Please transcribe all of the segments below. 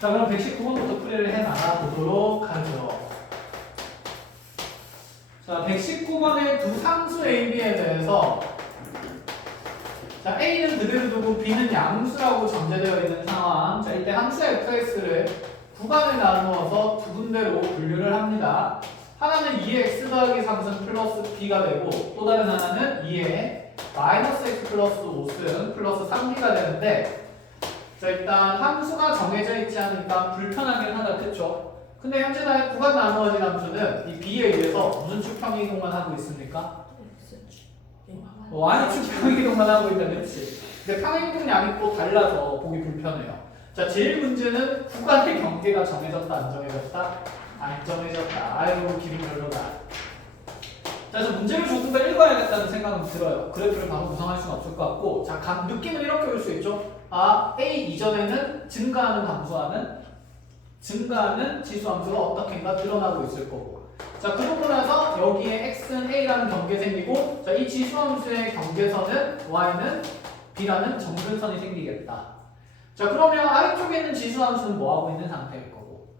자, 그럼 119번부터 풀이를 해 나가보도록 하죠. 자, 119번의 두 상수 A, B에 대해서 자, A는 그대로 두고 B는 양수라고 전제되어 있는 상황. 자, 이때 함수 fx를 구간에 나누어서 두 군데로 분류를 합니다. 하나는 2의 x 더하기 3승 플러스 b가 되고 또 다른 하나는 2의 마이너스 x 플러스 5승 플러스 3b가 되는데 자, 일단 함수가 정해져 있지 않으니까 불편하긴 하다, 그쵸? 근데 현재 나의 구간 나누어진 함수는 이 b에 의해서 무슨 축평 이동만 하고 있습니까? y축평 이동만 하고 있다, 그치? 근데 평행이동 양이 또 달라서 보기 불편해요. 자, 제일 문제는 구간의 경계가 정해졌다, 안 정해졌다? 안 정해졌다. 아이고, 기분 별로다. 자, 그래서 문제를 조금 더 읽어야겠다는 생각은 들어요. 그래프를 바로 구성할 수는 없을 것 같고, 자, 느낌은 이렇게 올 수 있죠. 아, A 이전에는 증가하는 지수함수가 어떻게인가 드러나고 있을 거고. 자, 그러고 나서 여기에 x는 a라는 경계 생기고, 자, 이 지수함수의 경계선은 y는 b라는 정근선이 생기겠다. 자, 그러면 아래쪽에 있는 지수함수는 뭐하고 있는 상태일 거고?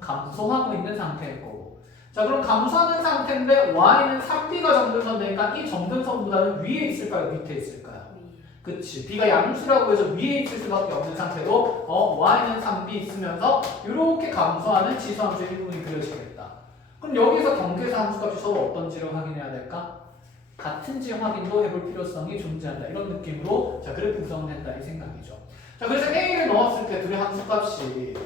감소하고 있는 상태일 거고. 자, 그럼 감소하는 상태인데 y는 3b가 정근선 되니까 이 정근선보다는 위에 있을까요? 밑에 있을까요? 그치. b가 양수라고 해서 위에 있을 수밖에 없는 상태로 y는 3b 있으면서 이렇게 감소하는 지수함수의 일부분이 그려지겠다. 그럼 여기서 경계사 함수값이 서로 어떤지를 확인해야 될까? 같은지 확인도 해볼 필요성이 존재한다. 이런 느낌으로 자, 그래프 구성된다 이 생각이죠. 자, 그래서 a를 넣었을 때 둘의 함수값이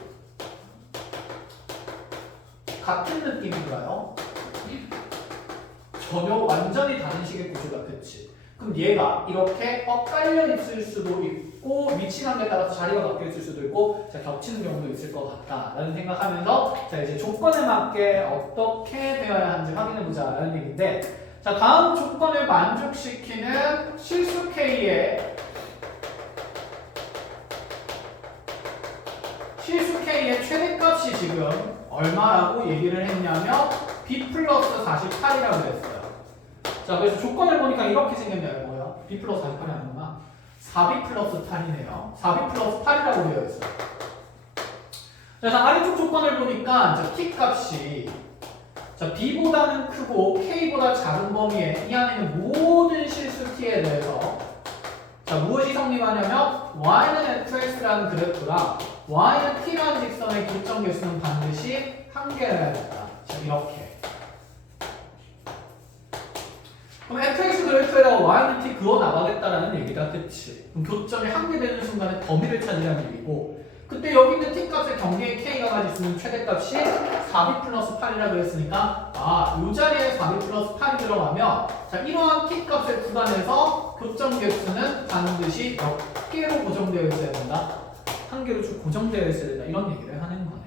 같은 느낌인가요? 전혀 완전히 다른 식의 구조다, 그치? 그럼 얘가 이렇게 엇갈려 있을 수도 있고 위치관계에 따라서 자리가 바뀌어 있을 수도 있고 자, 겹치는 경우도 있을 것 같다라는 생각하면서 자, 이제 조건에 맞게 어떻게 되어야 하는지 확인해보자라는 얘기인데 자, 다음 조건을 만족시키는 실수 K의 최대값이 지금 얼마라고 얘기를 했냐면 B 플러스 48이라고 그랬어요. 자, 그래서 조건을 보니까 이렇게 생겼네요. 뭐야? B 플러스 48이 아니구나. 4B 플러스 8이네요. 4B 플러스 8이라고 되어 있어요. 그래서 아래쪽 조건을 보니까 자, T 값이 자, B보다는 크고 K보다 작은 범위에 이 안에 있는 모든 실수 T에 대해서 자, 무엇이 성립하냐면 Y는 fx라는 그래프랑 Y는 T라는 직선의 교점 개수는 반드시 한계여야 된다. 자, 이렇게. 그럼 fx 그래프에다가 y는 t 그어 나가겠다라는 얘기다, 그치? 그럼 교점이 한계되는 순간에 범위를 찾으라는 얘기고 그때 여기 있는 t 값의 경계의 k가 가질 수 있는 최대값이 4b 플러스 8이라고 했으니까 아, 이 자리에 4b 플러스 8이 들어가면 자, 이러한 t 값의 구간에서 교점 개수는 반드시 몇 개로 고정되어 있어야 된다? 한 개로 쭉 고정되어 있어야 된다. 이런 얘기를 하는 거네.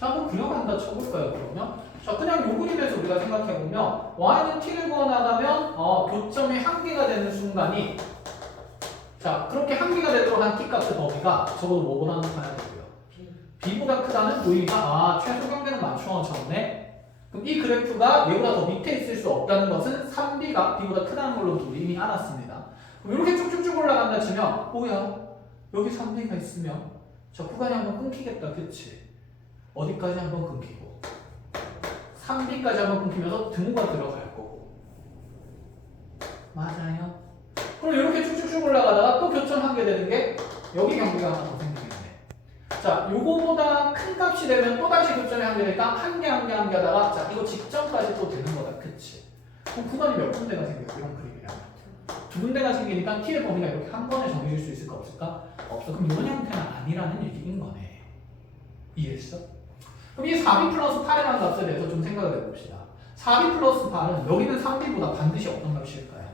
자, 한번 그려간다 쳐볼까요, 그러면? 자, 그냥 요 그림에서 우리가 생각해보면 y는 t를 구워나가면 교점이 한계가 되는 순간이 자, 그렇게 한계가 되도록 한 t값의 범위가 적어도 뭐보다는 커야 되고요. b보다 크다는 의미가 최소 경계는 맞추어졌네. 그럼 이 그래프가 얘보다 더 밑에 있을 수 없다는 것은 3b가 b보다 크다는 걸로 우리 이미 알았습니다. 그럼 이렇게 쭉쭉쭉 올라간다 치면 뭐야? 여기 3b가 있으면 자, 구간이 한번 끊기겠다, 그치? 어디까지 한번 끊기고 3b까지 한번 끊기면서 등호가 들어갈 거고 맞아요? 그럼 이렇게 쭉쭉쭉 올라가다가 또 교점 한계 되는 게 여기 경계가 하나 더 생기겠네. 자, 요거보다 큰 값이 되면 또다시 교점이 한계 되니까 한계 하다가 자, 이거 직전까지 또 되는 거다, 그치? 그럼 구간이 몇 군데가 생겨요? 이런 그림이랑 두 군데가 생기니까 t의 범위가 이렇게 한 번에 정해질 수 있을까 없을까? 없어. 그럼 이런 형태는 아니라는 얘기인 거네. 이해했어? 그럼 이 4b 플러스 8이라는 값에 대해서 좀 생각을 해봅시다. 4b 플러스 8은 여기는 3b보다 반드시 어떤 값일까요?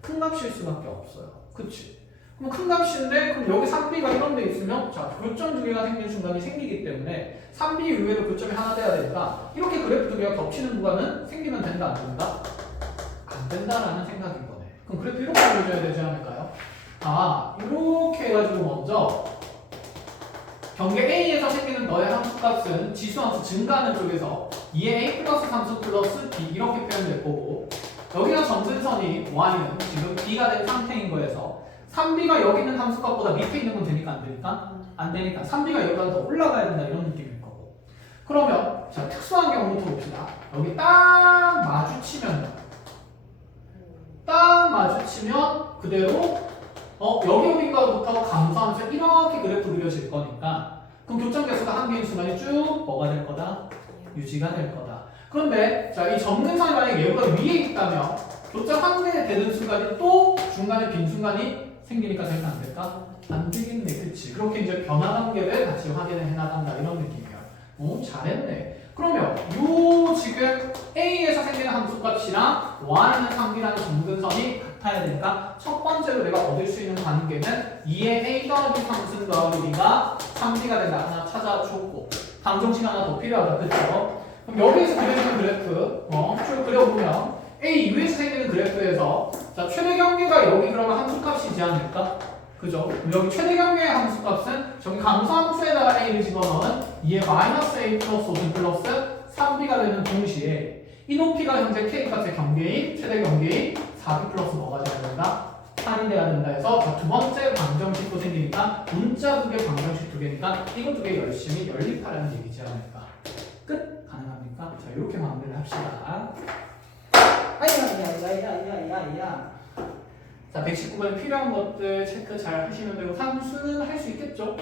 큰 값일 수밖에 없어요. 그치? 그럼 큰 값인데 그럼 여기 3b가 이런 데 있으면 자, 교점 두 개가 생긴 순간이 생기기 때문에 3b 이외에도 교점이 하나 돼야 되니까 이렇게 그래프 두 개가 겹치는 구간은 생기면 된다, 안 된다? 안 된다라는 생각인 거네. 그럼 그래프 이렇게 그려줘야 되지 않을까요? 이렇게 해가지고 먼저 경계 A에서 생기는 너의 함수값은 지수함수 증가하는 쪽에서 2의 A 플러스 3수 플러스 B 이렇게 표현될 거고 여기가 점근선이 Y는 지금 B가 된 상태인 거에서 3b가 여기 있는 함수값보다 밑에 있는 건 되니까 안 되니까? 안 되니까 3b가 여기보다 더 올라가야 된다 이런 느낌일 거고. 그러면 자 특수한 경우부터 봅시다. 여기 딱 마주치면 그대로 여기 어딘가부터 감소하면서 이렇게 그래프 그려질 거니까 그럼 교점 개수가 한 개인 순간에 쭉 뭐가 될 거다? 유지가 될 거다. 그런데 자 이 점근선이 만약에 얘보다 위에 있다면 교점 한 개 되는 순간에 또 중간에 빈 순간이 생기니까 될까 안 될까? 안 되겠네. 그치? 그렇게 이제 변화 관계를 같이 확인을 해나간다 이런 느낌이야. 오 잘했네. 그러면 요 지금 A에서 생기는 함수값이랑 Y는 3B라는 점근선이 같아야 되니까 첫 번째로 내가 얻을 수 있는 관계는 2의 A 더하기 3승 더하기 B가 3B가 된다. 하나 찾아줬고 방정식 하나 더 필요하다. 그쵸? 그럼 여기에서 그려지는 그래프 쭉 그려보면 A 이후에서 생기는 그래프에서 자 최대 경계가 여기 그러면 함수값이지 않을까? 그죠? 여기 최대 경계의 함수값은 저기 감소함수에다가 A를 집어넣은 2의 마이너스 A 플러스 5 플러스 3B가 되는 동시에 이 높이가 현재 K값의 경계인 최대 경계인 4B 플러스 뭐가 돼야 된다? 8이 돼야 된다 해서 두 번째 방정식도 생기니까 문자 두 개 방정식 두 개니까 이거 두 개 열심히 연립하라는 얘기지 않을까? 끝? 가능합니까? 자 이렇게 마무리를 합시다. 아야. 자, 119번에 필요한 것들 체크 잘 하시면 되고 산수는 할 수 있겠죠?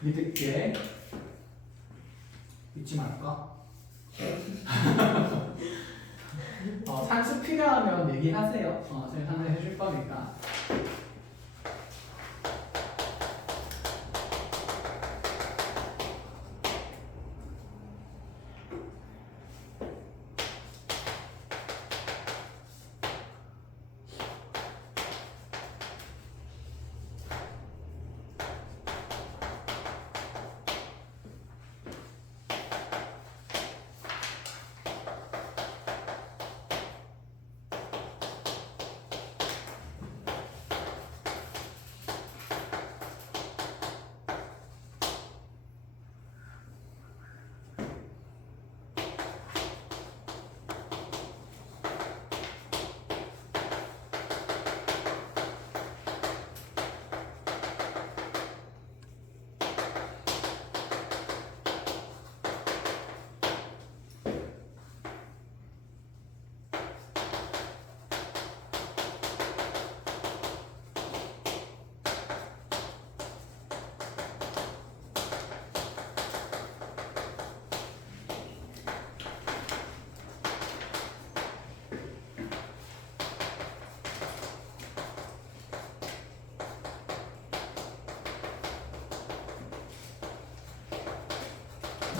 믿을게. 믿지 말까? 산수 필요하면 얘기하세요. 저희 산수 해줄 거니까.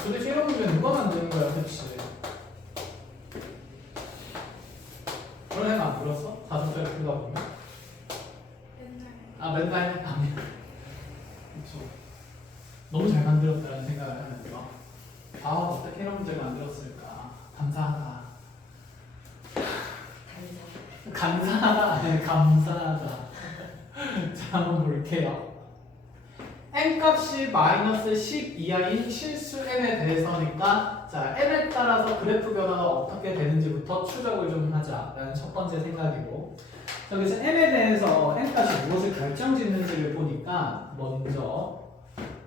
도대체 이런 문제 누가 만드는 거야, 그치? 그런 애가 안 들었어? 4점짜리 풀다 보면? 맨날 아니야. 그쵸. 너무 잘 만들었다는 생각을 하면서 어떻게 이런 문제를 만들었을까? 감사하다. 감사하다. 자, 한번 볼게요. n값이 마이너스 10 이하인 실수 n에 대해서니까 자 n에 따라서 그래프 변화가 어떻게 되는지부터 추적을 좀 하자라는 첫 번째 생각이고 여기서 n에 대해서 n값이 무엇을 결정짓는지를 보니까 먼저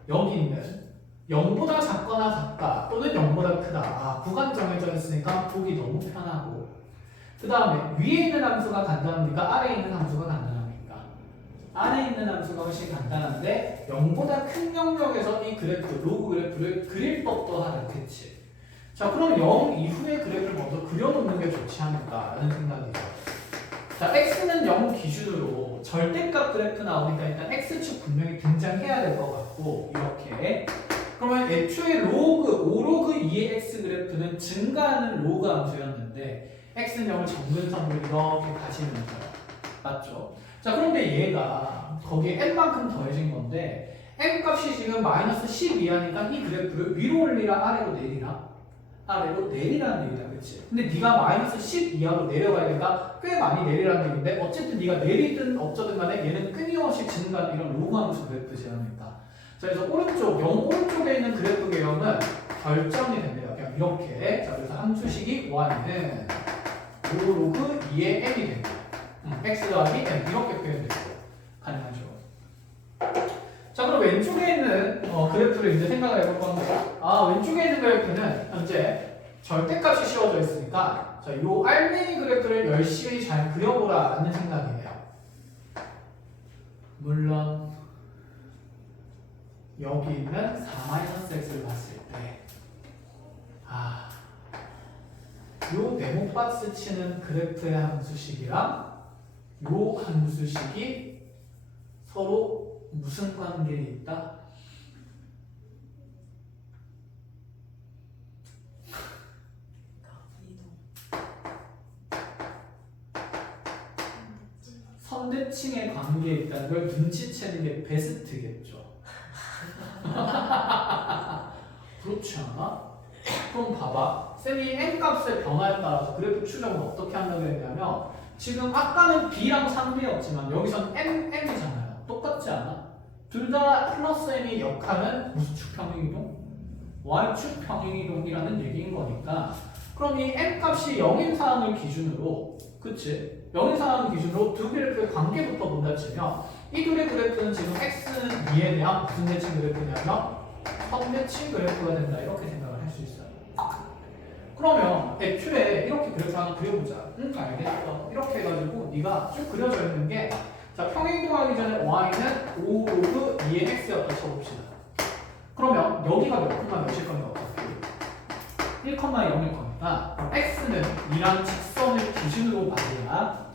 여기 있는 0보다 작거나 같다 또는 0보다 크다 구간 정해져 있으니까 보기 너무 편하고 그 다음에 위에 있는 함수가 간단합니까? 아래에 있는 함수가 간단합니까? 안에 있는 함수가 훨씬 간단한데 0보다 큰 영역에서 이 그래프, 로그 그래프를 그릴 법도 하다. 그치? 자 그럼 0 이후의 그래프를 먼저 그려놓는 게 좋지 않을까라는 생각이죠. 자 x는 0 기준으로 절대값 그래프 나오니까 일단 x축 분명히 등장해야 될 것 같고 이렇게 그러면 애초에 로그 5로그 2의 x 그래프는 증가하는 로그 함수였는데 x는 0을 점근선으로 이렇게 가시면서요. 맞죠? 자 그런데 얘가 거기에 n만큼 더해진 건데 n값이 지금 마이너스 10 이하니까 이 그래프를 위로 올리라 아래로 내리라? 아래로 내리라는 얘기다. 그치? 근데 네가 마이너스 10 이하로 내려가야 되니까 꽤 많이 내리라는 얘기인데 어쨌든 네가 내리든 어쩌든 간에 얘는 끊임없이 증가하는 이런 로그 함수 그래프지 않습니까? 자 그래서 오른쪽 0 오른쪽에 있는 그래프 개념은 결정이 된대요. 그냥 이렇게 자 그래서 함수식이 y는 5로그 2의 n이 됩니다. x 더하기 m 이렇게 표현되고 가능하죠. 자, 그럼 왼쪽에 있는 그래프를 이제 생각을 해볼 건데, 왼쪽에 있는 그래프는 현재 절대값이 씌워져 있으니까, 자, 요 알맹이 그래프를 열심히 잘 그려보라는 생각이네요. 물론 여기 있는 4-x를 봤을 때, 요 네모 박스 치는 그래프의 함수식이랑 요 함수식이 서로 무슨 관계에 있다? 선대칭의 관계에 있다는 걸 눈치채는 게 베스트겠죠. 그렇지 않아? 그럼 봐봐. 쌤이 n 값의 변화에 따라서 그래프 추정은 어떻게 한다고 했냐면, 지금 아까는 b랑 3b였지만 여기선 m이잖아요. 똑같지 않아? 둘 다 플러스 m이 역하는 무슨 축 평행이동? y축 평행이동이라는 얘기인 거니까, 그럼 이 m 값이 0인 사항을 기준으로, 그치? 0인 사항을 기준으로 두 그래프의 관계부터 본다 치면, 이 둘의 그래프는 지금 x는 2에 대한 무슨 대칭 그래프냐면 선대칭 그래프가 된다, 이렇게 생각을 할 수 있어요. 그러면 애초에 이렇게 그래프 하나 그려보자. 알겠어. 이렇게 해가지고 네가 쭉 그려져 있는 게, 자, 평행이동하기 전에 y는 5 로그 2의 x였다 쳐봅시다. 그러면 여기가 몇 콤마 몇일 거니까 어떻게? 1,0일 거니까 x는 이란 직선을 기준으로 봐야,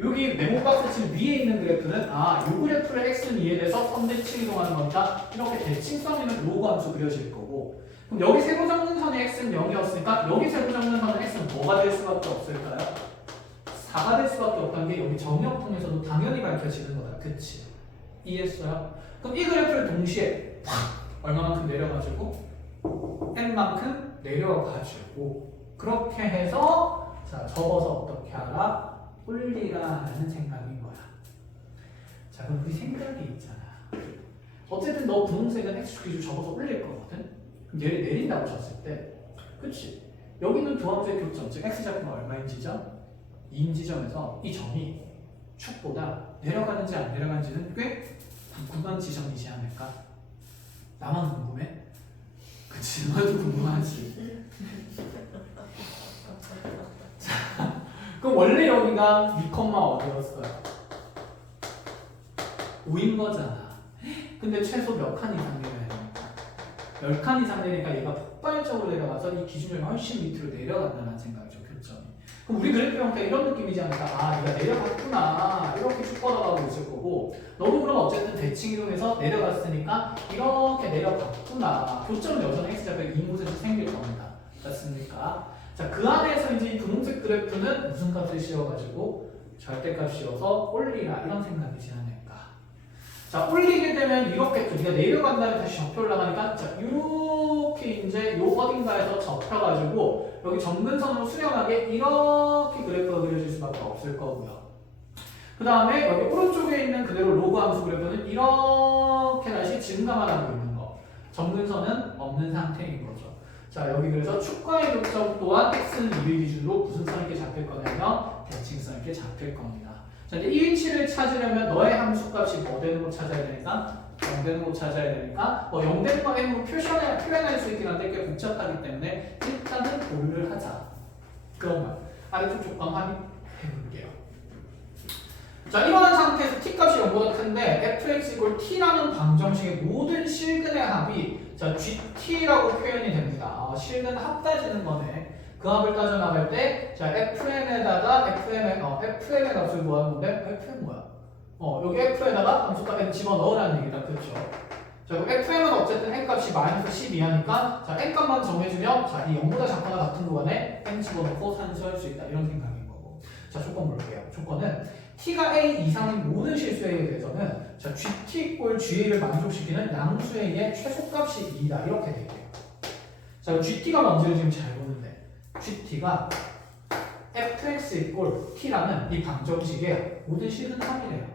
여기 네모 박스 지금 위에 있는 그래프는 요 그래프를 x는 2에 대해서 선대칭 이동하는 거니까 이렇게 대칭성 있는 로그 함수 그려질 거고, 그럼 여기 세로정근선의 x는 0이었으니까 여기 세로정근선의 x는 뭐가 될 수밖에 없을까요? 4가 될 수밖에 없다는 게 여기 정의역통에서도 당연히 밝혀지는 거다. 그치? 이해했어요? 그럼 이 그래프를 동시에 얼마만큼 내려가지고 n만큼 내려가지고 그렇게 해서, 자, 접어서 어떻게 하라? 올리라는 생각인 거야. 자, 그럼 그 생각이 있잖아. 어쨌든 너 분홍색은 x축 기준 접어서 올릴 거거든? 그럼 얘를 내린다고 쳤을 때, 그치? 여기는 두 함수의 교점, 즉 x좌표가 얼마인 지점? 2인 지점에서 이 점이 축보다 내려가는지 안 내려가는지는 꽤 궁금한 지점이지 않을까? 나만 궁금해? 그치, 너도 궁금하지. 자, 그럼 원래 여기가 2, 어디였어요? 5인 거잖아. 근데 최소 몇 칸 이상 내려야 되니까, 10칸 이상 내리니까 얘가 폭발적으로 내려가서 이 기준을 훨씬 밑으로 내려간다는 생각이죠, 교점이. 그럼 우리 그래프 형태가 이런 느낌이지 않을까? 얘가 내려갔구나, 이렇게 쭉 뻗어가고 있을 거고, 너도 그럼 어쨌든 대칭 이동해서 내려갔으니까 이렇게 내려갔구나. 교점은 여전히 x좌표가 2인 곳에서 생길 겁니다. 맞습니까? 자, 그 안에서 이제 이 분홍색 그래프는 무슨 값을 씌워가지고 절대값 씌워서 올리라, 이런 생각이지 않을까? 자, 올리게 되면 이렇게 네가 내려간 다음에 다시 접혀 올라가니까, 자, 이렇게 이제 요 어딘가에서 접혀가지고 여기 점근선으로 수렴하게 이렇게 그래프가 그려질 수밖에 없을 거고요. 그 다음에 여기 오른쪽에 있는 그대로 로그 함수 그래프는 이렇게 다시 증가만 하고 있는 거. 점근선은 없는 상태인 거죠. 자, 여기 그래서 축과의 교점 또한 x는 2를 기준으로 무슨 선 있게 잡힐 거냐면 대칭선 있게 잡힐 겁니다. 자, 이제 이 위치를 찾으려면 너의 함수값이 뭐 되는 거 찾아야 되니까 0 되는 거 찾아야 되니까 0 되는 거 n으로 표현할 수 있긴 한데 꽤 복잡하기 때문에 일단은 고려를 하자. 그러면 아래쪽 조건 확인해볼게요. 자, 이러한 상태에서 t값이 0보다 큰데 fx t라는 방정식의 모든 실근의 합이, 자, gt라고 표현이 됩니다. 실근 합 따지는 거네. 그 합을 따져나갈 때, 자, fn에다가 fn의 값을 구하는 건데, fn 뭐야? 여기 f에다가 함수값 n 집어넣으라는 얘기다. 그렇죠? 자, 그럼 fn은 어쨌든 n 값이 마이너스 10 이하니까, 자, n 값만 정해주면, 자, 이 0보다 작거나 같은 구간에 n 집어넣고 산수할 수 있다. 이런 생각인 거고. 자, 조건 볼게요. 조건은 t가 a 이상인 모든 실수에 대해서는, 자, gt 꼴 ga를 만족시키는 양수의 최소값이 2다. 이렇게 될게요. 자, gt가 뭔지를 지금 잘 보는데, gt가 fx 꼴 t라는 이 방정식의 모든 실근 합이래요.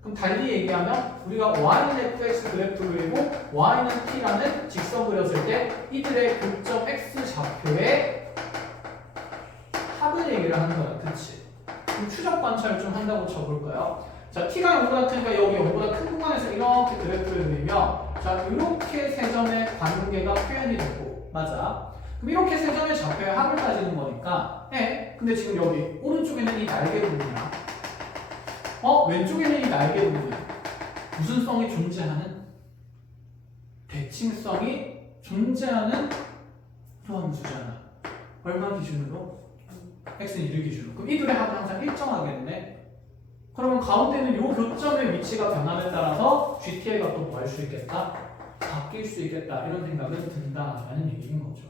그럼 달리 얘기하면 우리가 y는 fx 그래프를 그리고 y는 t라는 직선 그렸을 때 이들의 교점 x 좌표의 합을 얘기를 하는 거야. 그치? 그럼 추적 관찰을 좀 한다고 쳐볼까요? 자, t가 0보다 크니까 여기 0보다 큰 구간에서 이렇게 그래프를 그리면 자, 이렇게 세 점의 관계가 표현이 되고 맞아. 그럼 이렇게 세 점의 좌표의 합을 따지는 거니까 근데 지금 여기 오른쪽에는 이 날개 부분이야. 왼쪽에는 이 날개 부분이야. 무슨 성이 존재하는? 대칭성이 존재하는 함수잖아. 얼마 기준으로? x는 1 기준으로. 그럼 이 둘의 합은 항상 일정하겠네. 그러면 가운데는 이 교점의 위치가 변함에 따라서 GT의 값도 뭐 할 수 있겠다? 바뀔 수 있겠다. 이런 생각은 든다라는 얘기인 거죠.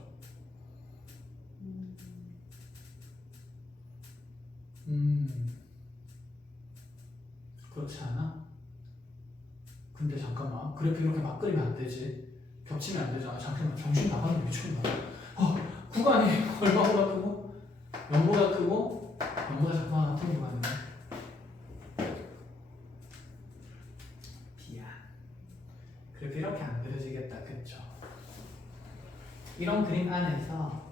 그렇지 않아? 근데 잠깐만. 그래프 이렇게 막 그리면 안 되지. 겹치면 안 되잖아. 잠깐만. 정신 나가는 미쳤나? 구간이 얼마보다 크고 0보다 크고 0보다 작거나 같은 구간이네. 미안. 그래프 이렇게 안 그려지겠다. 그쵸? 이런 그림 안에서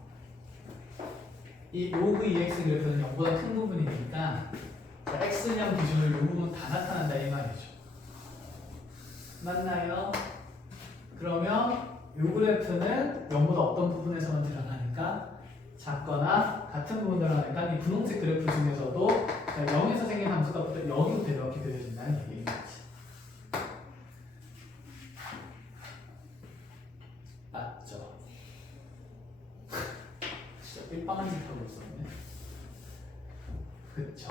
이 로그 EX 그래프는 0보다 큰 부분이니까 X량 기준으로 이 부분 다 나타난다 이 말이죠. 맞나요? 그러면 이 그래프는 0보다 어떤 부분에서만 드러나니까 작거나 같은 부분 드러나니까 이 분홍색 그래프 중에서도 0에서 생긴 함수가 여기부터 이렇게 그려진다는 얘기인 거지. 맞죠? 진짜 삘빵한 짓 하고 있었네. 그쵸?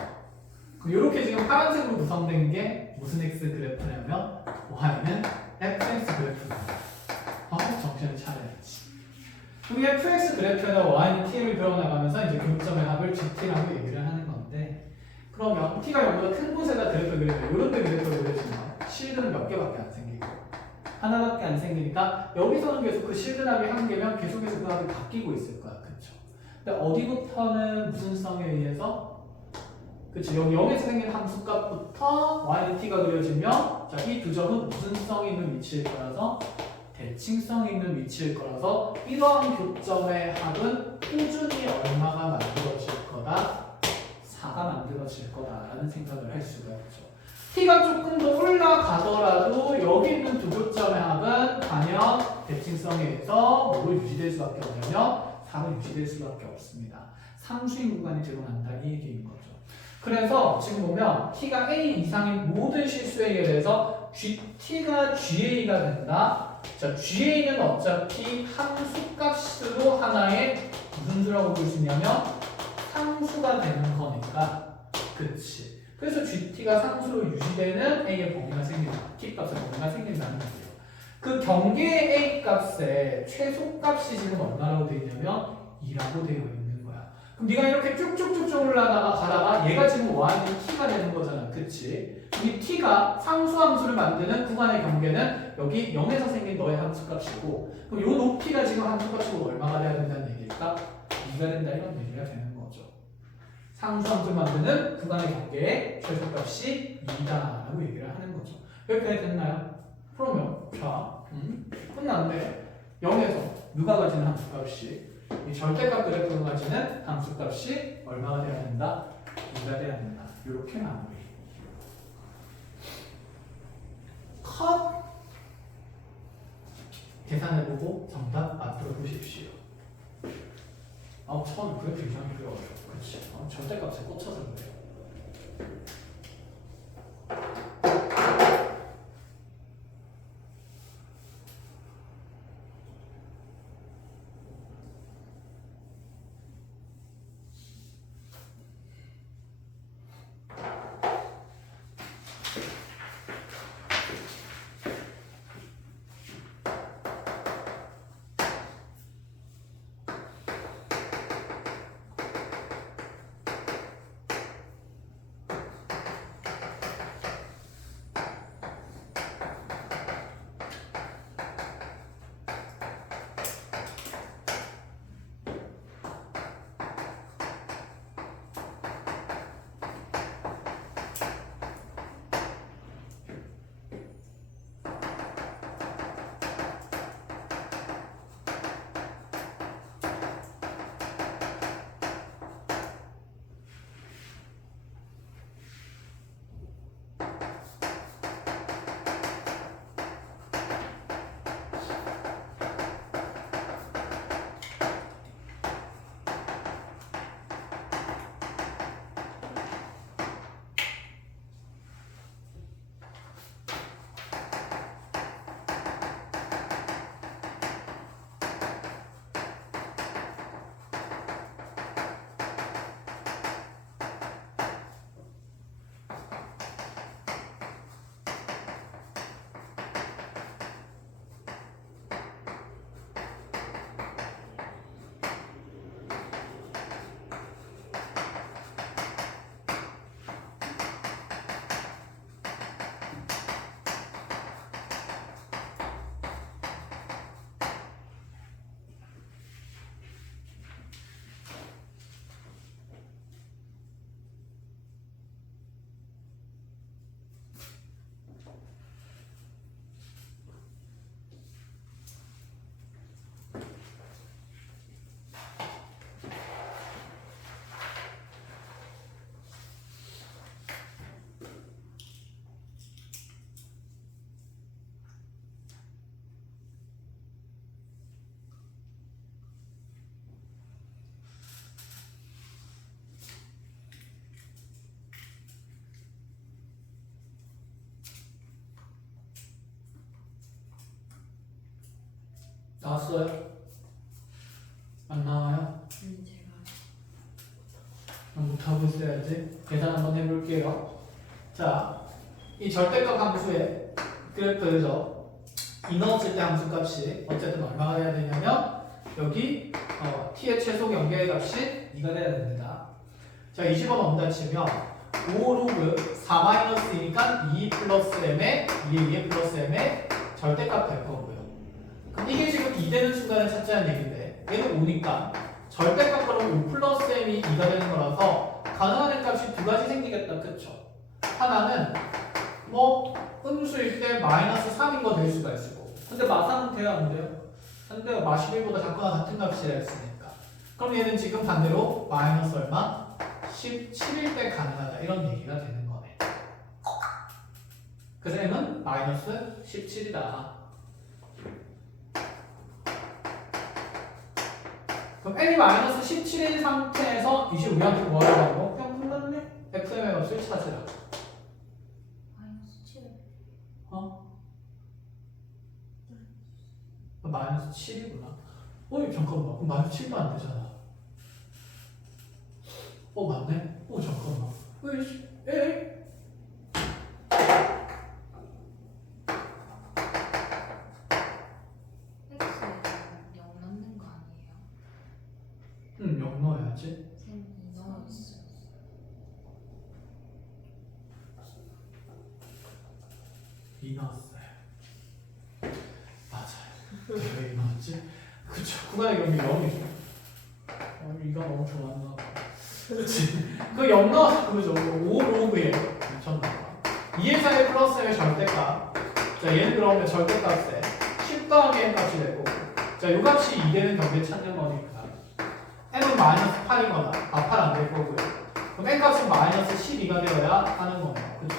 그럼 이렇게 지금 파란색으로 구성된 게 무슨 x 그래프냐면 y는 fx 그래프입니다. 정신을 차려야지. 우리 fx 그래프에다 y는 t를 그려나가면서 이제 교점의 합을 gt라고 얘기를 하는 건데 그러면 t가 0보다 큰 곳에다 그래프를 그리면 이런 데 그래프를 그려주면 실드는 몇 개밖에 안 생기고 하나밖에 안 생기니까 여기서는 계속 그 실드 합이 한 개면 계속해서 그 합이 바뀌고 있을 거야. 그쵸? 근데 어디부터는 무슨 성에 의해서 그치, 여기 0에서 생긴 함수값부터 y는 t가 그려지면 자, 이 두 점은 무슨 성이 있는 위치일 거라서 대칭성이 있는 위치일 거라서 이러한 교점의 합은 꾸준히 얼마가 만들어질 거다? 4가 만들어질 거다라는 생각을 할 수가 있죠. t가 조금 더 올라가더라도 여기 있는 두 교점의 합은 단연 대칭성에 의해서 뭐로 유지될 수밖에 없냐면 4로 유지될 수밖에 없습니다. 상수인 구간이 드러난다 이 얘기인 거죠. 그래서 지금 보면 t가 a 이상인 모든 실수에 대해서 gt가 ga가 된다. 자, ga는 어차피 함수값으로 하나의 무슨 수라고 볼 수 있냐면 상수가 되는 거니까. 그치. 그래서 gt가 상수로 유지되는 a의 범위가 생긴다. t값의 범위가 생긴다는 거예요. 그 경계의 a 값의 최소값이 지금 얼마라고 되어 있냐면 2라고 되어 있는 거야. 그럼 네가 이렇게 쭉쭉쭉쭉 올라가다가 가다가 얘가 지금 y는 t가 되는 거잖아. 그치? 이 t가 상수함수를 만드는 구간의 경계는 여기 0에서 생긴 너의 함수값이고 그럼 이 높이가 지금 함수값이고 얼마가 돼야 된다는 얘기일까? 2가 된다 이런 얘기가 되는 거죠. 상수함수를 만드는 구간의 경계의 최소값이 2다라고 얘기를 하는 거죠. 여기까지 됐나요? 그러면 자 끝났네. 0에서 누가 가지는 함수값이 이 절대값 그래프가 가지는 함수값이 얼마가 돼야 된다? 2가 돼야 된다. 이렇게 마무리. 컷! 계산해보고 정답 만들어 보십시오. 처음 그래프 이상하게 그려요. 그치? 절대값에 꽂혀서 그래요. 나왔어요? 안 나와요? 제가 못하고 있어야지. 계산 한번 해볼게요. 자, 이 절대값 함수의 그래프에서 이 넣었을 때 함수 값이 어쨌든 얼마가 돼야 되냐면 여기 t의 최소 경계의 값이 2가 돼야 됩니다. 자, 20원 넘다 치면 5 로그 4-2니까 2 플러스 m의 2의 플러스 m의 절대값 될 거고요. 그럼 이게 지금 2 되는 순간을 찾자는 얘기인데 얘는 5니까 절대값 그러면 5 플러스 m이 2가 되는 거라서 가능한 값이 두 가지 생기겠다. 그쵸? 하나는 뭐 음수일 때 마이너스 3인 거 될 수가 있고 근데 마상은 돼요? 안 돼요? 안 돼요. 마11보다 작거나 같은 값이라 했으니까 그럼 얘는 지금 반대로 마이너스 얼마? 17일 때 가능하다 이런 얘기가 되는 거네. 그래서 m은 마이너스 17이다. 그럼 n이 마이너스 17인 상태에서 이제 우리한테 뭐 하라고? 그냥 끝났네? fm의 값을 찾으라. 마이너스 7. 마이너스 7이구나. 잠깐만. 그럼 마이너스 7도 안 되잖아. 맞네? 잠깐만. 에? X에 0 넣는 거 아니에요? 0 넣어야지. 쌤이 넣었어요. 2 넣었어요. 맞아요. 왜 2 넣었지? 그쵸. 구간에 그런 게 0이죠. 이가 너무 좋았나 봐. 그치. 그 0 넣어서 그거죠. 5 로그에 미쳤나 봐. 2의 4의 플러스의 절대값. 자, 얘는 그러면 절대값에 10 더하기 n 값이 되고 자, 이 값이 2 되는 경계 찾는 거니까 n은 마이너스 8이거나 8 안 될 거고요. 그럼 n 값은 마이너스 12가 되어야 하는 거네요. 그쵸?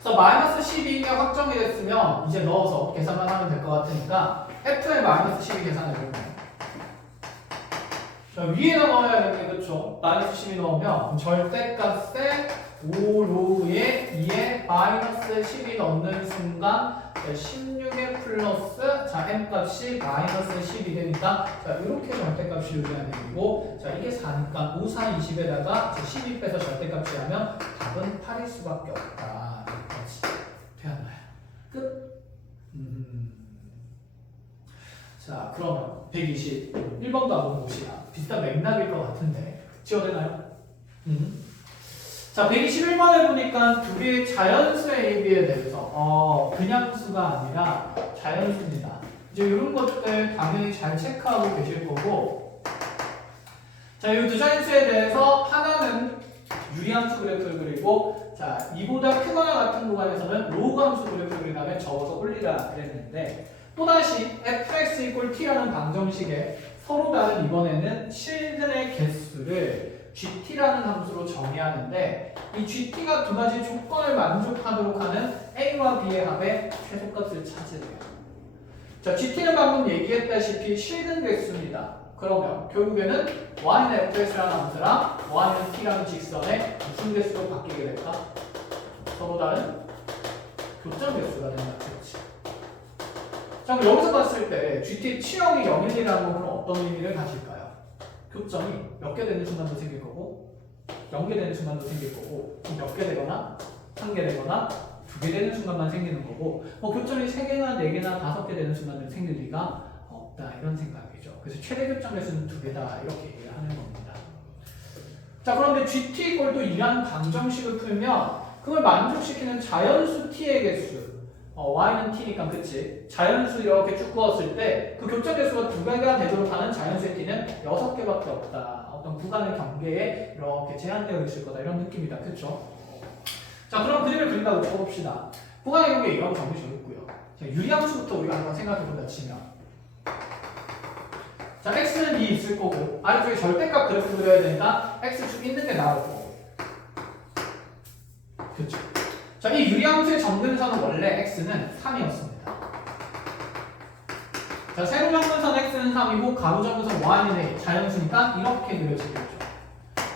그래서 마이너스 12가 확정이 됐으면 이제 넣어서 계산만 하면 될 것 같으니까 f의 마이너스 12 계산을 해보면 자, 위에다 넣어야 되는데 그쵸? 마이너스 12 넣으면 절대값에 5 로그에 2에 마이너스 12 넣는 순간 16의 플러스 자 m값이 마이너스 10이 되니까 자 이렇게 절대값이 유리한 얘기고 자 이게 4니까 5, 4, 20에다가 12 빼서 절대값이 하면 답은 8일 수밖에 없다. 여기까지 되었나요? 끝. 자 그러면 121번도 한번 봅시다. 비슷한 맥락일 것 같은데 지워되나요? 자 121번에 보니까 두 개의 자연수 AB에 대해서 그냥 수가 아니라 자연수입니다. 이제 이런 것들 당연히 잘 체크하고 계실 거고 자 이 두 자연수에 대해서 하나는 유리함수 그래프를 그리고 자 이보다 크거나 같은 구간에서는 로그 함수 그래프를 그린 다음에 접어서 올리라 그랬는데 또다시 fx = t라는 방정식에 서로 다른 이번에는 실근의 개수를 gt라는 함수로 정의하는데 이 gt가 두 가지 조건을 만족하도록 하는 a와 b의 합의 최소값을 찾으래요. 자, gt는 방금 얘기했다시피 실근 개수입니다. 그러면 결국에는 y는 fx라는 함수랑 y는 t라는 직선의 무슨 개수로 바뀌게 될까? 서로 다른 교점 개수가 된다. 그렇지. 자, 그럼 여기서 봤을 때 GT 치역이 0일이라는 건 어떤 의미를 가질까요? 교점이 몇 개 되는 순간도 생길 거고 0개 되는 순간도 생길 거고 몇 개 되거나 1개 되거나 2개 되는 순간만 생기는 거고 교점이 3개나 4개나 5개 되는 순간은 생길 리가 없다 이런 생각이죠. 그래서 최대 교점 개수는 2개다 이렇게 얘기를 하는 겁니다. 자 그런데 GT = 2라는 방정식을 풀면 그걸 만족시키는 자연수 t의 개수 y는 t니까 그치? 자연수 이렇게 쭉 그었을 때 그 교점 개수가 2개가 되도록 하는 자연수의 t는 6개밖에 없다. 어떤 구간의 경계에 이렇게 제한되어 있을 거다. 이런 느낌이다. 그쵸? 자 그럼 그림을 그린다고 쳐봅시다. 구간의 경계 이라고 정리 정했고요. 자, 유리함수부터 우리가 한번 생각해본다 치면 자 x는 2 있을 거고 아래쪽에 절대값 그래프 그려야 되니까 x축 있는 게 나올 거고 그쵸? 자, 이 유리함수의 정근선은 원래 x는 3이었습니다. 자, 세로 정근선 x는 3이고 가로 정근선 y는 자연수니까 이렇게 그려지겠죠.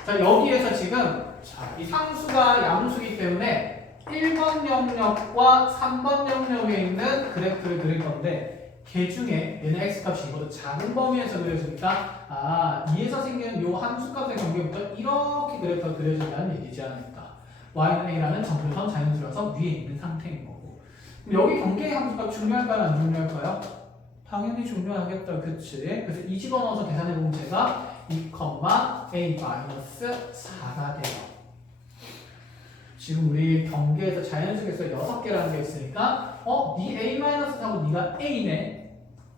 자, 여기에서 지금 자, 이 상수가 양수이기 때문에 1번 영역과 3번 영역에 있는 그래프를 그릴 건데 걔 중에 얘는 x값이 이보다 작은 범위에서 그려지니까 2에서 생기는 요 함수값의 경계부터 이렇게 그래프가 그려진다는 얘기지 않을까. y는 a라는 정근선 자연수라서 위에 있는 상태인 거고. 그럼 여기 경계의 함수값 중요할까요? 안 중요할까요? 당연히 중요하겠다. 그치? 그래서 이 집어넣어서 계산해보면 제가 2,a-4가 돼요. 지금 우리 경계에서 자연수에서 6개라는 게 있으니까 네 a-4고 네가 a네.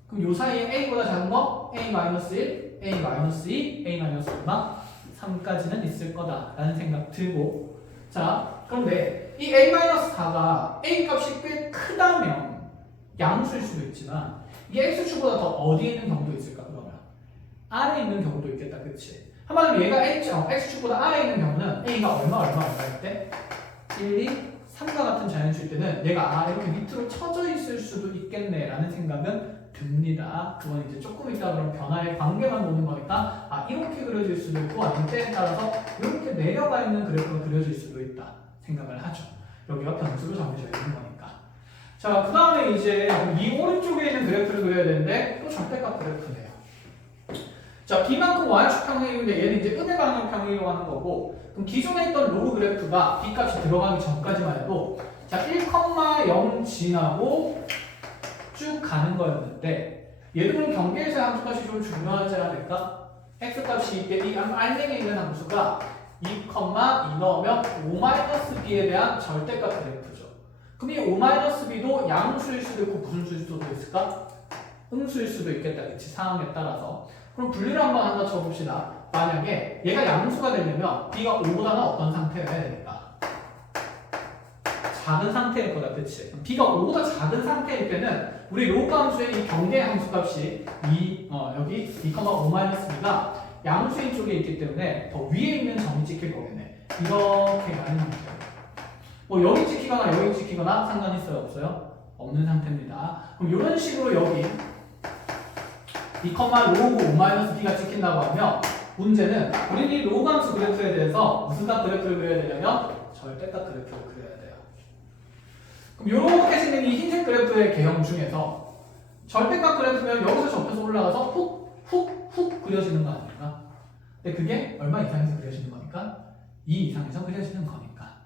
그럼 요 사이에 a보다 작은 거 a-1, a-2, a-얼마? 3까지는 있을 거다라는 생각 들고. 자, 그런데 이 a-4가 a 값이 꽤 크다면 양수일 수도 있지만 이게 x축보다 더 어디에 있는 경우도 있을까? 그러면 아래에 있는 경우도 있겠다. 그치? 한마디로 얘가 x축보다 아래에 있는 경우는 a가 얼마일 때? 1, 2, 3과 같은 자연수일 때는 얘가 이렇게 밑으로 쳐져 있을 수도 있겠네 라는 생각은 듭니다. 그건 이제 조금 이따 그럼 변화의 관계만 보는 거니까 이렇게 그려질 수도 있고 아니면 때에 따라서 이렇게 내려가 있는 그래프가 그려질 수도 있다 생각을 하죠. 여기가 변수로 정해져 있는 거니까. 자, 그 다음에 이제 이 오른쪽에 있는 그래프를 그려야 되는데 또 절대값 그래프네요. 자, b만큼 y축 평행인데 얘는 이제 음의 방향 평행이라고 하는 거고, 그럼 기존에 있던 로그 그래프가 b값이 들어가기 전까지만 해도 자 1,0 지나고 쭉 가는 거였는데 얘도 그럼 경계에서의 함수값이 좀 중요하지 않을까? x값이 이때 이 알랭이에 있는 함수가 2,2 넣으면 5-b에 대한 절대값 그래프죠. 그럼 이 5-b도 양수일 수도 있고 무슨 수일 수도 있을까? 음수일 수도 있겠다. 그치? 상황에 따라서. 그럼 분리를 한번 하나 쳐봅시다. 만약에 얘가 양수가 되려면 b가 5보다는 어떤 상태여야 되니까? 작은 상태일 거다. 그치? b가 5보다 작은 상태일 때는 우리 로그 함수의 이 경계 함수값이 여기 2,5-b가 양수인 쪽에 있기 때문에 더 위에 있는 점이 찍힐 거겠네. 이렇게 가는 형태예요. 뭐 여기 찍히거나 여기 찍히거나 상관 있어요? 없어요? 없는 상태입니다. 그럼 이런 식으로 여기 2,로그 5-b가 찍힌다고 하면 문제는 우리는 이 로그 함수 그래프에 대해서 무슨 값 그래프를 그려야 되냐면 절대값 그래프를 그려야 돼요. 그럼 이렇게 생긴 이 흰색 그래프의 개형 중에서 절대값 그래프면 여기서 접해서 올라가서 훅 그려지는 거 아닙니까? 근데 그게 얼마 이상에서 그려지는 거니까? 2 이상에서 그려지는 거니까.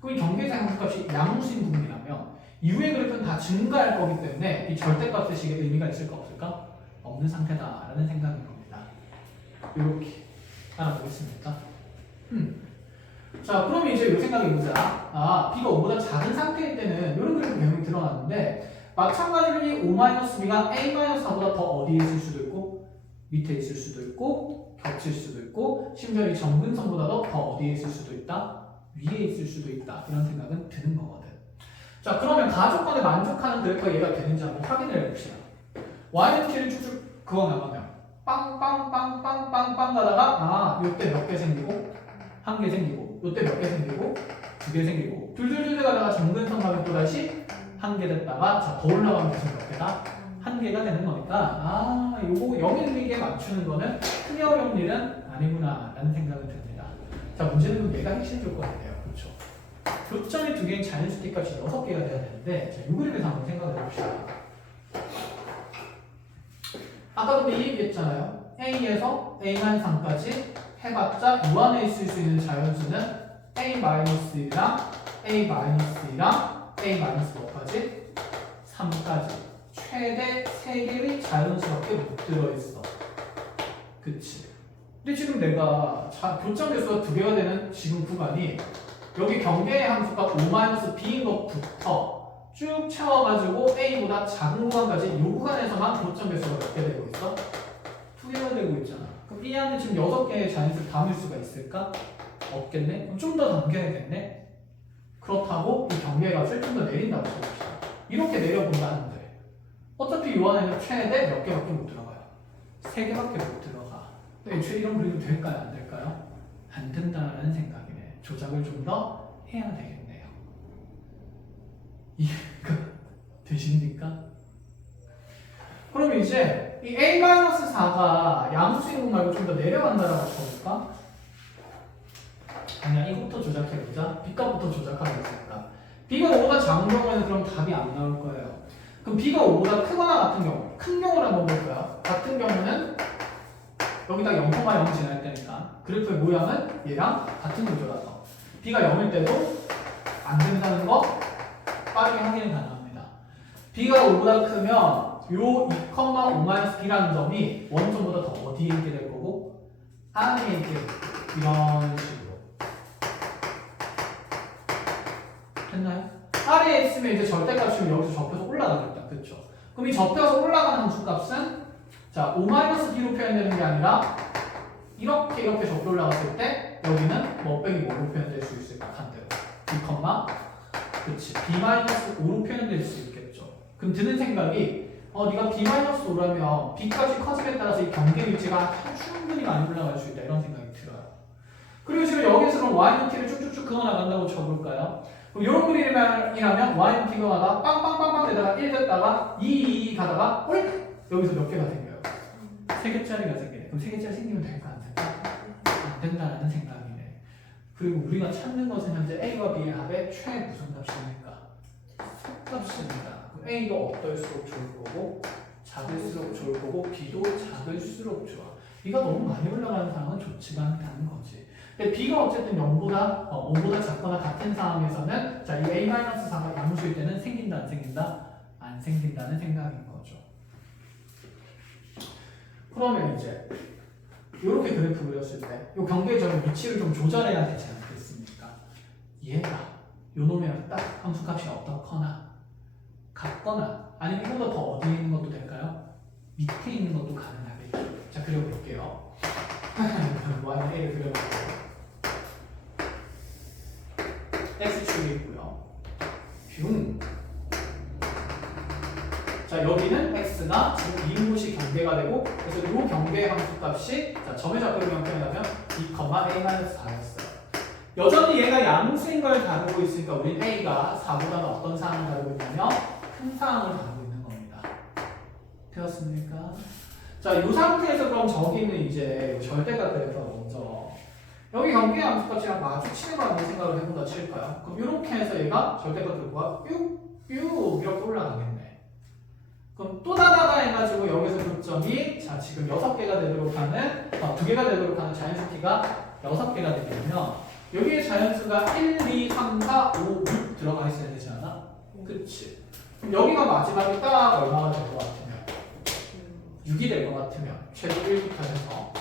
그럼 이 경계에서 함수값이 양수인 부분이라면 이후의 그래프는 다 증가할 거기 때문에 이 절대값의 식에 의미가 있을까 없을까? 없는 상태다라는 생각인 겁니다. 이렇게 알아보겠습니까? 자, 그럼 이제 이 생각해보자. b가 5보다 작은 상태일 때는 이런 그래프 개형이 드러났는데 마찬가지로 이 5-b가 a-4보다 더 어디에 있을 수도 있고 밑에 있을 수도 있고 겹칠 수도 있고 심지어 이 정근선보다도 더 어디에 있을 수도 있다? 위에 있을 수도 있다. 이런 생각은 드는 거거든. 자, 그러면 가족간에 만족하는 그래프가 얘가 되는지 한번 확인을 해봅시다. y는 t를 쭉쭉 그어 나가면 빵빵빵빵빵빵 가다가 요때 몇 개 생기고 한 개 생기고 요때 몇 개 생기고 두 개 생기고 둘둘둘 가다가 정근선 가면 또다시 한 개 됐다가 자, 더 올라가면 계속 몇 개다? 한 개가 되는 거니까 요거 0,1,2개 맞추는 거는 크게 어려운 일은 아니구나 라는 생각이 듭니다. 자, 문제는 얘가 핵심 조건이에요. 그렇죠? 교점이 두 개인 자연수 t값이 6개가 돼야 되는데 자, 요 그림에서 한번 생각을 해봅시다. 아까도 이 얘기했잖아요. A에서 A-3까지 해봤자 요 안에 있을 수 있는 자연수는 A-1이랑 A-2랑 A-5까지 3까지 최대 3개의 자연수밖에 못 들어있어. 그치? 근데 지금 내가 교점 개수가 2개가 되는 지금 구간이 여기 경계의 함수가 5-b인 것부터 쭉 채워가지고 A보다 작은 구간까지 이 구간에서만 교점 개수가 몇 개 되고 있어? 2개가 되고 있잖아. 그럼 이 안에 지금 6개의 자연수를 담을 수가 있을까? 없겠네? 그럼 좀 더 담겨야겠네? 그렇다고 이 경계의 값을 좀 더 내린다고 쳐봅시다. 이렇게 내려본다는데 어차피 이 안에는 최대 몇 개밖에 못 들어가요. 3개밖에 못 들어가. 근데 애초에 이런 그림도 될까요? 안 될까요? 안 된다라는 생각이네. 조작을 좀 더 해야 되겠네요. 이해가 되십니까? 그럼 이제 이 A-4가 양수인 것 말고 좀 더 내려간다라고 쳐볼까? 아니야, 이것부터 조작해보자. B값부터 조작하겠습니다. B가 5보다 작은 경우에는 그럼 답이 안 나올 거예요. 그럼 b가 5보다 크거나 같은 경우, 큰 경우를 한번 볼까요? 같은 경우는 여기다 0,0 지날 때니까 그래프의 모양은 얘랑 같은 구조라서 b가 0일 때도 안 된다는 거 빠르게 확인 가능합니다. b가 5보다 크면 요 2,5-b라는 점이 원점보다 더 어디에 있게 될 거고 안에 있게 될 거고 이런 식으로 됐나요? 아래에 있으면 이제 절대값이 여기서 접혀서 올라가겠다. 그렇죠? 그럼 이 접혀서 올라가는 함수값은 자 5-b로 표현되는 게 아니라 이렇게 접혀 올라갔을 때 여기는 뭐 빼기 뭐로 표현될 수 있을까? 반대로 2, 그렇지 b-5로 표현될 수 있겠죠. 그럼 드는 생각이 네가 b-5라면 b값이 커짐에 따라서 이 경계 위치가 충분히 많이 올라갈 수 있다 이런 생각이 들어요. 그리고 지금 여기서 그럼 y는 t를 쭉쭉쭉 그어나간다고 쳐볼까요? 그럼 이런 그림이라면 y는 t가 가다가 빵빵빵빵 되다가 1 됐다가 2 가다가 여기서 몇 개가 생겨요? 3개짜리가 생기네. 그럼 3개짜리 생기면 될까 안 될까? 안 된다는 생각이네. 그리고 우리가 찾는 것은 현재 a와 b의 합의 최 무슨 값입니까? 속값입니다. A가 어떨수록 좋을 거고 작을수록 좋을 거고 B도 작을수록 좋아. B가 너무 많이 올라가는 상황은 좋지가 않다는 거지. 근데 B가 어쨌든 0보다 5보다 작거나 같은 상황에서는 자, 이 A-4가 양수일 때는 생긴다 안 생긴다? 안 생긴다는 생각인 거죠. 그러면 이제 이렇게 그래프 그렸을 때 이 경계점의 위치를 좀 조절해야 되지 않겠습니까? 얘가 요 놈이랑 딱 함수값이 어떻거나 같거나 아니면 이거보다 더 어디에 있는 것도 될까요? 밑에 있는 것도 가능하겠죠. 자, 그려볼게요. y는 a를 그려볼게요. x축이 있고요. 흉. 자, 여기는 x가 지금 이무시 경계가 되고 그래서 이 경계 함수값이 자, 점의 좌표로 표현하면 2,a-4였어요. 여전히 얘가 양수인 걸 다루고 있으니까 우린 a가 4보다는 어떤 사항을 다루고 있냐면 큰 사항을 다루고 있는 겁니다. 되었습니까? 자, 이 상태에서 그럼 저기는 이제 절대값 그래프가 먼저 여기 경계 함수값이랑 마주치는 거 아니면 생각을 해본다 칠까요? 그럼 이렇게 해서 얘가 절대값 그래프가 뿅 이렇게 올라가겠네. 그럼 또 다다다 해가지고 여기서 교점이 자 지금 6개가 되도록 하는 2개가 되도록 하는 자연수 t가 6개가 되면 여기에 자연수가 1, 2, 3, 4, 5, 6 들어가 있어야 되지 않아? 그치? 그럼 여기가 마지막에 딱 얼마가 될 것 같으면 6이 될 것 같으면 최소 1부터 해서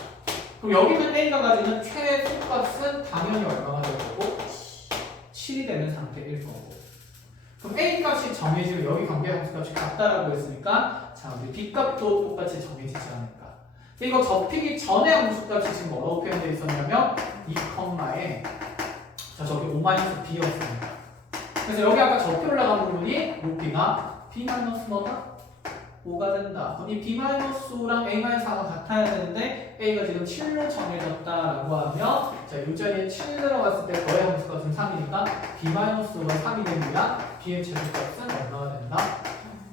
그럼 여기는 A가 가지는 최소값은 당연히 얼마가 될 거고 7이 되는 상태일 거고 그럼 A 값이 정해지면 여기 관계함수 값이 같다라고 했으니까 자 우리 B 값도 똑같이 정해지지 않을까. 이거 접히기 전에 함수 값이 지금 뭐라고 표현되어 있었냐면 2컴마에 자 저기 5-B였습니다. 그래서 여기 아까 접히 올라간 부분이 높이가 B- 뭐다? 5가 된다. 그럼 이 B-5랑 A-4가 같아야 되는데 A가 지금 7로 정해졌다라고 하면 자, 이 자리에 7 들어갔을 때 거의 함수값은 3이니까 B-5가 3이 됩니다. B의 최소값은 얼마가 된다?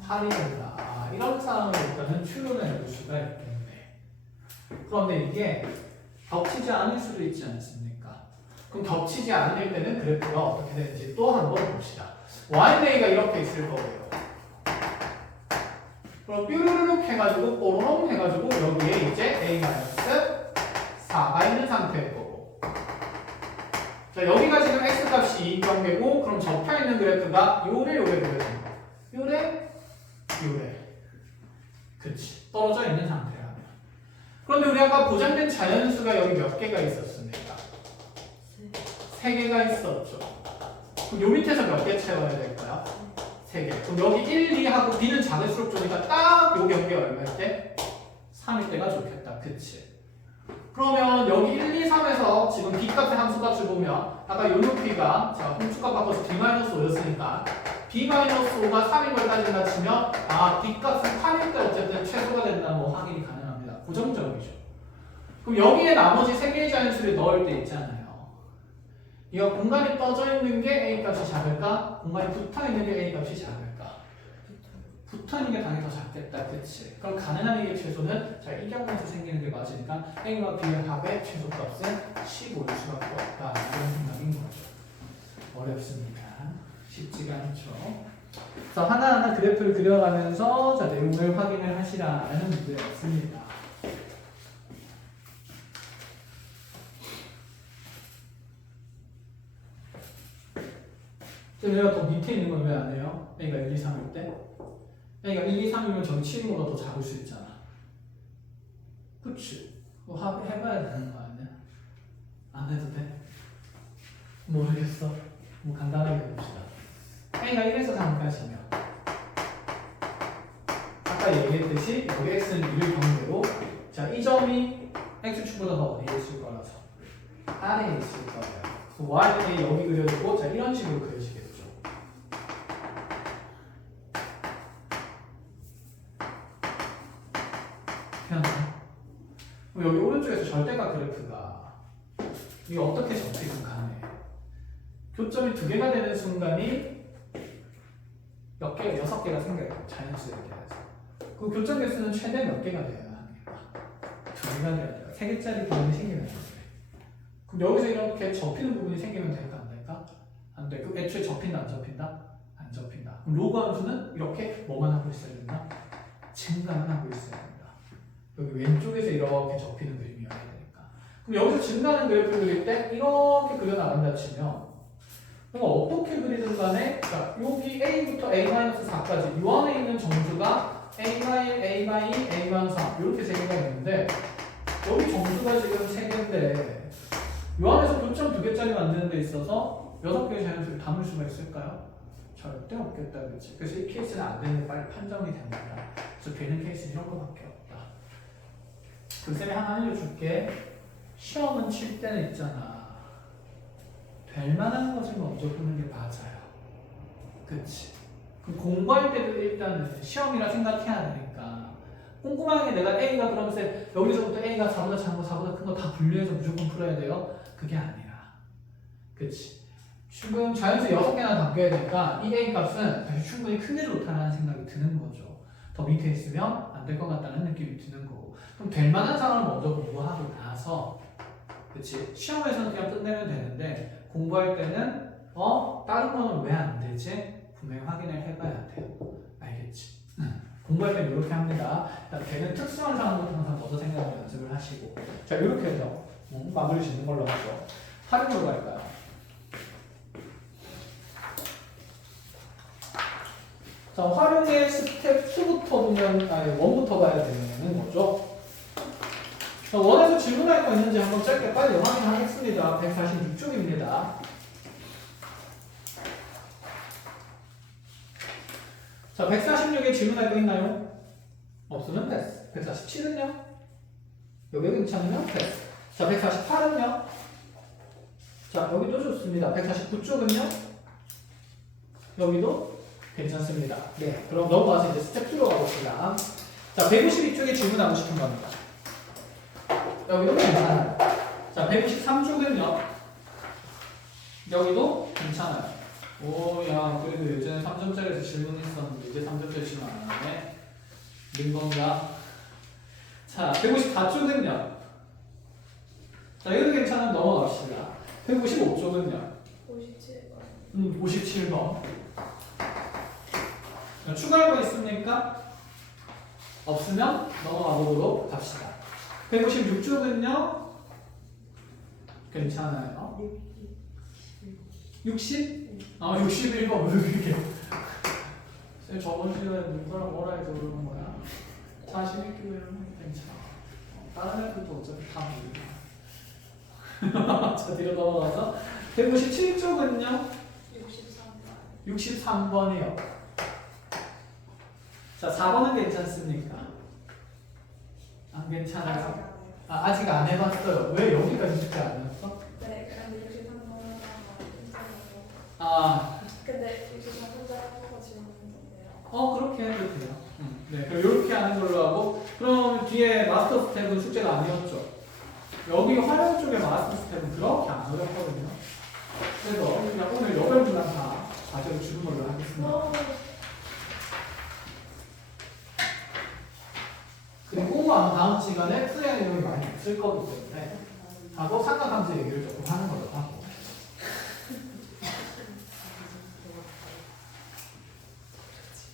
8이 된다. 이런 상황을 일단은 추론해 볼 수가 있겠네. 그런데 이게 겹치지 않을 수도 있지 않습니까? 그럼 겹치지 않을 때는 그래프가 어떻게 되는지 또 한 번 봅시다. Y는 이렇게 있을 거고요. 그럼 뾰루룩 해가지고 뽀로롱 해가지고 여기에 이제 A-4가 있는 상태일 거고 자 여기가 지금 X값이 2인 경계고 그럼 접혀있는 그래프가 요래 그려진 거 요래 그치 떨어져 있는 상태라면 그런데 우리 아까 보장된 자연수가 여기 몇 개가 있었습니까? 3개가 있었죠. 그럼 요 밑에서 몇 개 채워야 될까요? 3개. 그럼 여기 1, 2하고 B는 작을수록 좋으니까 딱 요 경계 얼마일 때? 3일 때가 좋겠다. 그치? 그러면 여기 1, 2, 3에서 지금 B값의 함수값을 보면 아까 요 높이가 자 홍수값 바꿔서 B-5였으니까 B-5가 3인 걸 따진다 치면 B값은 8일 때 어쨌든 최소가 된다는 거 확인이 가능합니다. 고정적이죠. 그럼 여기에 나머지 3개의 자연수를 넣을 때 있잖아요. 이거 공간이 떠져 있는 게 A값이 작을까? 공간이 붙어 있는 게 A값이 작을까? 붙어 있는 게 당연히 더 작겠다. 그치? 그럼 가능한 이게 최소는 자, 이 경우에서 생기는 게 맞으니까 A와 B의 합의 최소값은 15일 수밖에 없다. 이런 생각인 거죠. 어렵습니다. 쉽지가 않죠. 그래서 하나하나 그래프를 그려가면서 자, 내용을 확인을 하시라는 문제였습니다. 얘가 더 밑에 있는 건 왜 안 해요? A가 1, 2, 3일 때? A가 1, 2, 3이면 저기 7인 것보다 더 작을 수 있잖아. 그치? 그거 해봐야 되는 거 아니야? 안 해도 돼? 모르겠어. 뭐 간단하게 해봅시다. A가 1에서 3까지면 아까 얘기했듯이 여기 X는 1을 경계로 자, 이 점이 X축보다 더 어디에 있을 거라서 아래에 있을 거예요. 그래서 Y, A 여기 그려주고 자, 이런 식으로 그려지겠죠. 그럼 여기 오른쪽에서 절대각 그래프가 이게 어떻게 적히든 간에 교점이 2개가 되는 순간이 몇 개가 6개가 생겨요. 자연수 얘기해서. 그 교점 개수는 최대 몇 개가 돼야 합니까? 2개가 돼야 돼요. 3개짜리 부분이 생기면 안 돼. 그럼 여기서 이렇게 접히는 부분이 생기면 될까 안 될까? 안 돼. 그럼 애초에 접힌다 안 접힌다? 안 접힌다. 그럼 로그 함수는 이렇게 뭐만 하고 있어야 된다? 증가만 하고 있어야 된다. 여기 왼쪽에서 이렇게 접히는 그림이어야 되니까. 그럼 여기서 증가하는 그래프를 그릴 때 이렇게 그려나간다 치면 그럼 어떻게 그리든 간에 그러니까 여기 A부터 A-4까지 이 안에 있는 정수가 A-1, A-2, A-3 이렇게 3개가 있는데 여기 정수가 지금 3개인데 이 안에서 교점 2개짜리 만드는 데 있어서 6개의 자연수를 담을 수가 있을까요? 절대 없겠다, 그렇지? 그래서 이 케이스는 안 되는데 빨리 판정이 됩니다. 그래서 되는 케이스는 이런 거밖에 없다. 그 쌤이 하나 알려줄게. 시험은 칠 때는 있잖아. 될 만한 것을 먼저 보는 게 맞아요. 그치? 그럼 공부할 때도 일단은 시험이라 생각해야 되니까 꼼꼼하게 내가 A가 그러면서 여기서부터 A가 4보다 작은 거, 4보다 큰 거 다 분류해서 무조건 풀어야 돼요? 그게 아니라. 그치? 지금 자연수 6개나 담겨야 되니까 이 A 값은 사실 충분히 크게 좋다는 생각이 드는 거죠. 더 밑에 있으면 안 될 것 같다는 느낌이 드는 거고. 그럼 될 만한 상황을 먼저 공부하고 나서 그치? 시험에서는 그냥 끝내면 되는데 공부할 때는 다른 거는 왜 안 되지? 분명히 확인을 해봐야 돼요. 알겠지? 공부할 때는 이렇게 합니다. 되는 특수한 상황부터 항상 먼저 생각하고 연습을 하시고 자 이렇게 해서 마무리 짓는 걸로 하죠. 활용으로 갈까요? 자, 활용의 스텝 2부터 보면, 아니, 1부터 봐야 되는 거죠. 자, 원에서 질문할 거 있는지 한번 짧게 빨리 확인하겠습니다. 146쪽입니다. 자, 146에 질문할 거 있나요? 없으면 패스. 147은요? 여기 괜찮으면 패스. 자, 148은요? 자, 여기도 좋습니다. 149쪽은요? 여기도 괜찮습니다. 네, 그럼 넘어가서 이제 스텝 2로 가봅시다. 자, 152쪽에 질문하고 싶은 겁니다. 여기도 괜찮아요. 자, 153쪽은요? 여기도 괜찮아요. 오, 야, 그래도 예전에 3점짜리에서 질문 있었는데 이제 3점짜리 질문 안 하네. 는 건가? 자, 154쪽은요? 자, 이것도 괜찮으면 넘어갑시다. 155쪽은요? 57번. 57번. 추가할 거 있습니까? 없으면 넘어가 보도록 합시다. 156쪽은요? 괜찮아요. 60? 61번 왜 그렇게? 쌤 저번 시간에 누구랑 뭐라 해서 그러는 거야? 41교회는 괜찮아. 다른 애들도 어차피 다 모르겠다. 자, 뒤로 넘어가서 157쪽은요? 63번이요. 자, 4번은 괜찮습니까? 안 괜찮아요? 아직 안 해봤어요. 왜 여기까지 숙제 안 했어? 네, 그런데 63번은 근데 64번째라고 질문했는데요. 그렇게 해도 돼요. 네, 그럼 이렇게 하는 걸로 하고, 그럼 뒤에 마스터 스텝은 숙제가 아니었죠? 여기 활용 쪽에 마스터 스텝은 그렇게 안 어렵거든요. 그래서 그냥 오늘 8문항 다 과제로 주는 걸로 하겠습니다. 그리고 아마 다음 시간에 풀이할 내용이 많이 없을 거기 때문에 하고 삼각함수 얘기를 조금 하는 걸로 하고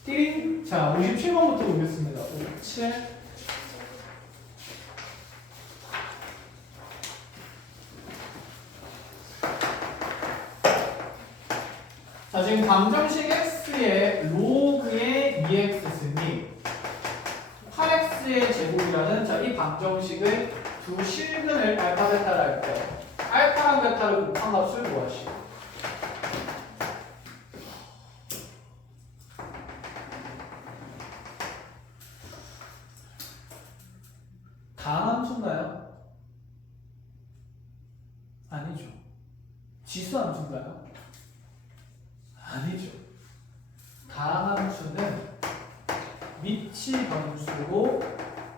띠링. 자, 57번부터 보겠습니다. 57. 자, 지금 방정식 x의 로그의 2x 쓰니 8x의 제곱이라는 자, 이 방정식의 두 실근을 알파 베타를 할 때 알파랑 베타를 곱한 값을 구하시고 다함수인가요? 아니죠. 지수함수인가요? 아니죠. 다함수는 밑이 변수고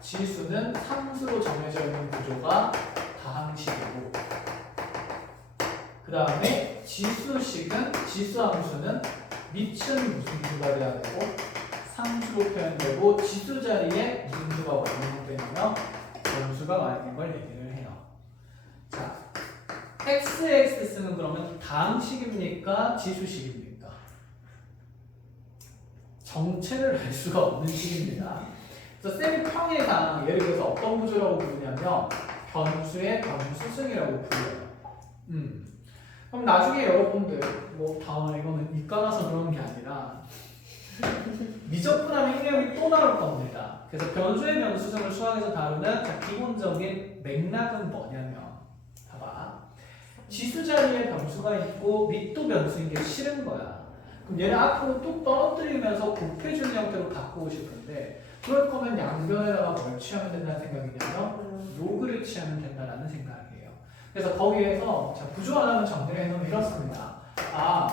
지수는 상수로 정해져 있는 구조가 다항식이고 그 다음에 지수함수는 밑은 무슨 수가 돼야 되고 상수로 표현되고 지수 자리에 무슨 수가 완성되냐면 변수가 많은 걸 얘기를 해요. 자, xx는 그러면 다항식입니까? 지수식입니까? 정체를 알 수가 없는 식입니다. 그래서 쌤이 평해상 예를 들어서 어떤 구조라고 부르냐면 변수의 변수승이라고 불려요. 그럼 나중에 여러분들 뭐 다음에 이거는 이과라서 그런 게 아니라 미적분하면 이 내용이 또 나올 겁니다. 그래서 변수의 변수승을 수학에서 다루는 자, 기본적인 맥락은 뭐냐면 봐봐. 지수 자리에 변수가 있고 밑도 변수인 게 싫은 거야. 그럼 얘를 앞으로 뚝 떨어뜨리면서 곱해주는 형태로 바꾸고 싶은데 그럴 거면 양변에다가 뭘 취하면 된다는 생각이냐면 로그를 취하면 된다는 생각이에요. 그래서 거기에서 자, 구조 하나는 정리를 해놓으면 이렇습니다. 아,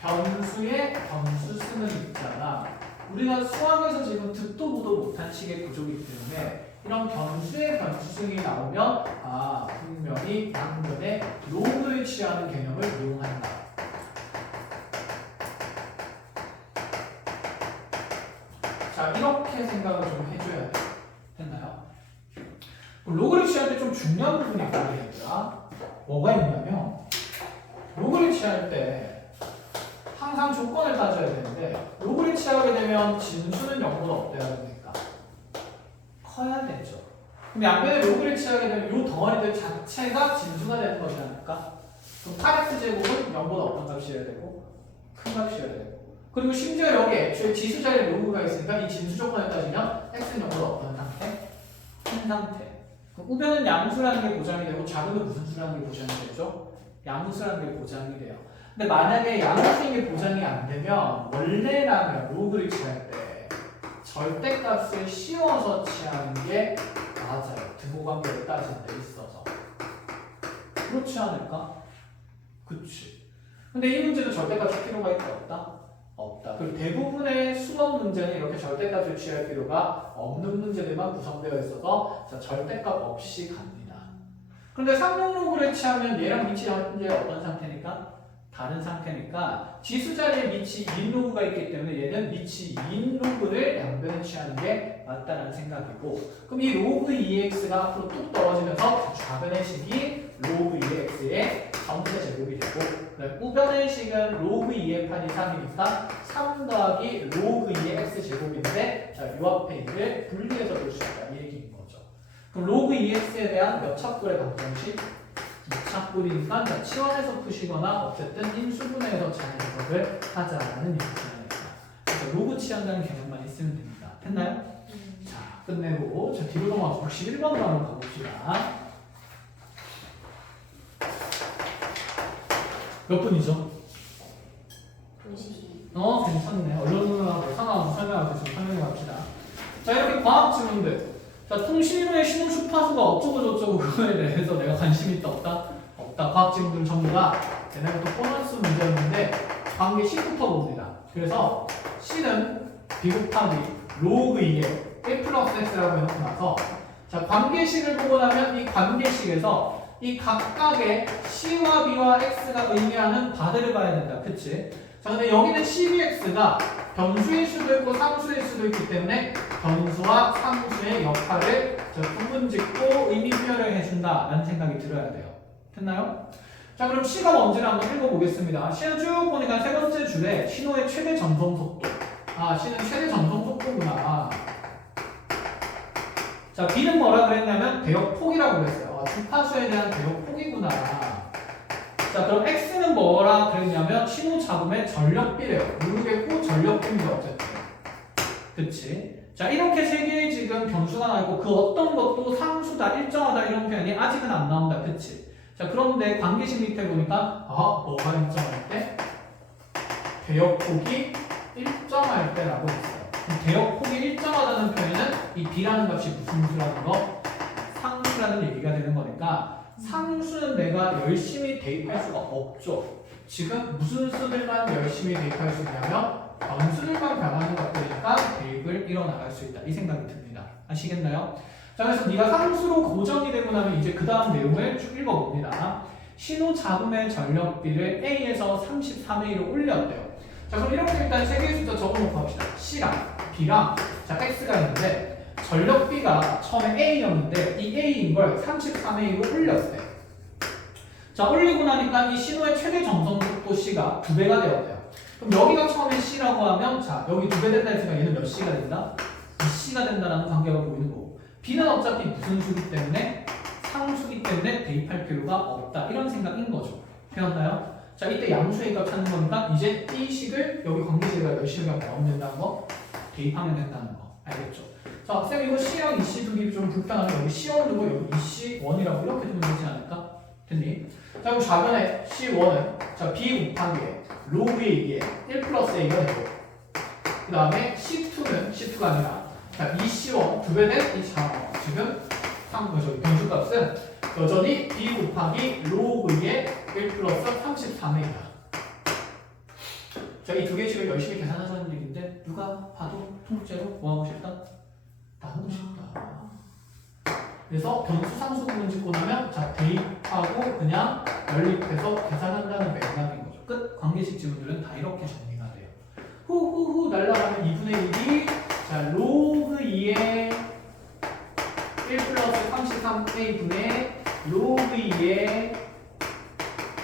변수의 변수승은 있잖아. 우리가 수학에서 지금 듣도 보도 못한 식의 구조이기 때문에 이런 변수의 변수승이 나오면 아, 분명히 양변에 로그를 취하는 개념을 이용한다. 자, 이렇게 생각을 좀 해줘야 돼요. 됐나요? 로그를 취할 때 좀 중요한 부분이 있거든요. 뭐가 있냐면 로그를 취할 때 항상 조건을 따져야 되는데 로그를 취하게 되면 진수는 0보다 어때야 됩니까? 커야 되죠. 그럼 양변에 로그를 취하게 되면 이 덩어리들 자체가 진수가 되는 것이 아닐까? 그럼 8x제곱은 0보다 어떤 값이어야 되고 큰 값이어야 되고 그리고 심지어 여기 애초에 지수 자리에 로그가 있으니까 이 진수 조건에 따지면 x는 0보다 어떤 상태? 큰 상태. 그럼 우변은 양수라는 게 보장이 되고 작으면 무슨 수라는 게 보장이 되죠? 양수라는 게 보장이 돼요. 근데 만약에 양수인 게 보장이 안 되면 원래라면 로그를 취할 때 절대값을 씌워서 취하는 게 맞아요. 등호관계를 따진 데 있어서. 그렇지 않을까? 그치. 근데 이 문제도 절대값이 필요가 있다 없다? 없다. 그리고 대부분의 수업 문제는 이렇게 절대값을 취할 필요가 없는 문제들만 구성되어 있어서 자, 절대값 없이 갑니다. 그런데 상용로그를 취하면 얘랑 밑이 현재 어떤 상태니까? 다른 상태니까 지수 자리에 밑이 2인 로그가 있기 때문에 얘는 밑이 2인 로그를 양변에 취하는 게 맞다는 생각이고 그럼 이 로그 2x가 앞으로 뚝 떨어지면서 좌변의 식이 로그 2x의 전체 제곱이 되고 우변의 식은 로그 2의 판 이상이니까 3 더하기 로그 2의 x 제곱인데 자, 요 앞에 이를 분리해서 볼 수 있다 이 얘기인 거죠. 그럼 로그 2x에 대한 몇 차꼴의 방정식? 2차꼴이니까 자, 치환해서 푸시거나 어쨌든 인수분해해서 잘 해석을 하자라는 얘기입니다. 그래서 로그 취한다는 개념만 있으면 됩니다. 됐나요? 자, 끝내고 자, 뒤로 넘어가서 61번으로 한번 가봅시다. 몇 분이죠? 52. 괜찮네. 언론하고 상하고 설명하고 좀 설명해 갑시다. 자, 이렇게 과학 질문들. 자, 통신호의 신호 주파수가 어쩌고 저쩌고 그거에 대해서 내가 관심이 있다 없다? 없다. 과학 질문들은 전부 다 옛날부터 보너스 문제였는데 관계 C부터 봅니다. 그래서 C는 B 곱하기 로그 2의 1 플러스 X라고 해놓고 나서 자, 관계식을 보고 나면 이 관계식에서 이 각각의 C와 B와 X가 의미하는 바들을 봐야 된다. 그치? 자, 근데 여기는 CBX가 변수일 수도 있고 상수일 수도 있기 때문에 변수와 상수의 역할을 구분짓고 의미 표현을 해준다라는 생각이 들어야 돼요. 됐나요? 자, 그럼 C가 뭔지를 한번 읽어보겠습니다. C는 쭉 보니까 세 번째 줄에 신호의 최대 전송 속도 아, C는 최대 점성 속도구나. 자, B는 뭐라 그랬냐면 대역폭이라고 그랬어요. 주파수에 대한 대역폭이구나. 자, 그럼 X는 뭐라 그랬냐면 신호 잡음의 전력비래요. 모르겠고 전력비입니다. 어쨌든. 그치? 자, 이렇게 세 개의 지금 변수가 나있고 그 어떤 것도 상수다, 일정하다 이런 표현이 아직은 안 나온다. 그치? 자, 그런데 관계식 밑에 보니까 뭐가 일정할 때? 대역폭이 일정할 때라고 했어요. 대역폭이 일정하다는 표현은 이 B라는 값이 무슨 수라는 거? 상수라는 얘기가 되는 거니까 상수는 내가 열심히 대입할 수가 없죠. 지금 무슨 수들만 열심히 대입할 수 있냐면 변수들만 변하는 것들이니까 대입을 이뤄나갈 수 있다. 이 생각이 듭니다. 아시겠나요? 자, 그래서 네가 상수로 고정이 되고 나면 이제 그 다음 내용을 쭉 읽어봅니다. 신호 잡음의 전력비를 A에서 33의 1로 올렸대요. 자, 그럼 이렇게 일단 세 개의 숫자 적어놓고 합시다. C랑 B랑 자 X가 있는데 전력비가 처음에 A였는데 이 A인 걸 33의 1로 올렸어요. 자, 올리고 나니까 이 신호의 최대 점성 속도 C가 2배가 되었대요. 그럼 여기가 처음에 C라고 하면 자 여기 2배 된다 했으니까 얘는 몇 C가 된다? 2C가 된다라는 관계가 보이는 거고 B는 어차피 무슨 수기 때문에 상수기 때문에 대입할 필요가 없다. 이런 생각인 거죠. 되었나요? 자, 이때 양수의 값 찾는 거니까 이제 이 식을 여기 관계식에다 열심히 넣으면 된다는 거 대입하면 된다는 거 알겠죠? 자, 쌤 이거 C랑 2C 두기 좀 불편하면 여기 C1 두고 여기 2C1이라고 이렇게 두면 되지 않을까? 됐니? 자, 그럼 좌변에 C1은 자 B 곱하기 로그 2에 1 플러스 A가 되고 그 다음에 C2는 C2가 아니라 자 2C1 2배 된 이 지금 변수값은 여전히 B 곱하기 로그 2에 1 플러스 33이다. 자, 이 두 개씩을 열심히 계산하자는 얘기인데 누가 봐도 통째로 뭐 하고 싶다? 나누고 싶다. 그래서 변수 상수 구분 짓고 나면 자 대입하고 그냥 연립해서 계산한다는 맥락인 거죠. 끝. 관계식 지문들은 다 이렇게 정리가 돼요. 후후후 날라가면 2분의 1이 자 로그 2의 1 플러스 33a분의 로그 2의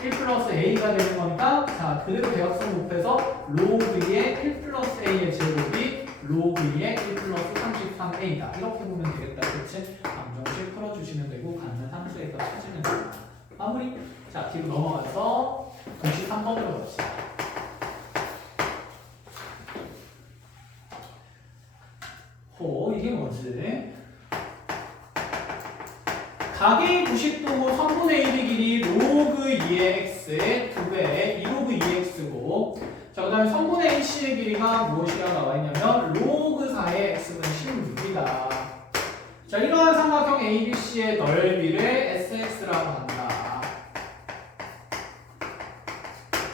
1 플러스 a가 되는 거니까 자 그대로 대각선 곱해서 로그 2의 1 플러스 a의 제곱이 로그 2의 1 플러스 33a다. 이렇게 보면 되겠다. 그치? 방정식 풀어주시면 되고 갖는 함수의 값 찾으면 됩니다. 마무리. 자 뒤로 넘어가서 공식 3번으로 갑시다. 이게 뭐지? 각의 90도고 3분의 1의 길이 로그 2의 x의 2배 2로그 2x고 자 그 다음에 3분의 1c의 길이가 무엇이라 나와 있냐면 로그 4의 x는 16이다. 자 이러한 삼각형 ABC의 넓이를 SX라고 한다.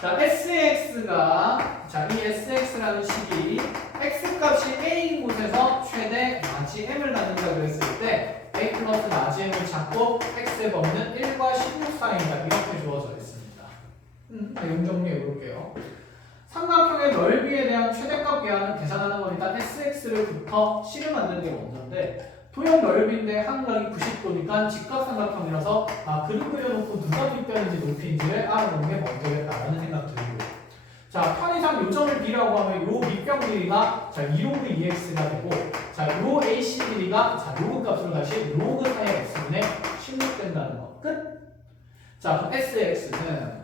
자 SX가 자 이 SX라는 식이 x값이 a인 곳에서 최대 마지 m을 갖는다 그랬을 때 a 플러스 마지 m을 잡고 x의 범위는 1과 16 사이다. 이렇게 주어져 있습니다. 내용 정리해 볼게요. 삼각형의 넓이에 대한 최대값 계산은 계산하는 거니까 SX를부터 C를 만드는 게 먼저인데 도형 넓이인데 한각이 90도니까 직각삼각형이라서 그림 그려놓고 누가 빗변인지 높이인지를 알아보는 게 먼저겠다라는 생각 들고 자 편의상 요점을 B라고 하면 요 밑변 길이가 자 2로그 2x가 되고 자 요 AC 길이가 자 로그 값으로 다시 로그 4의 x분의 16 된다는 거 끝? 자 그럼 SX는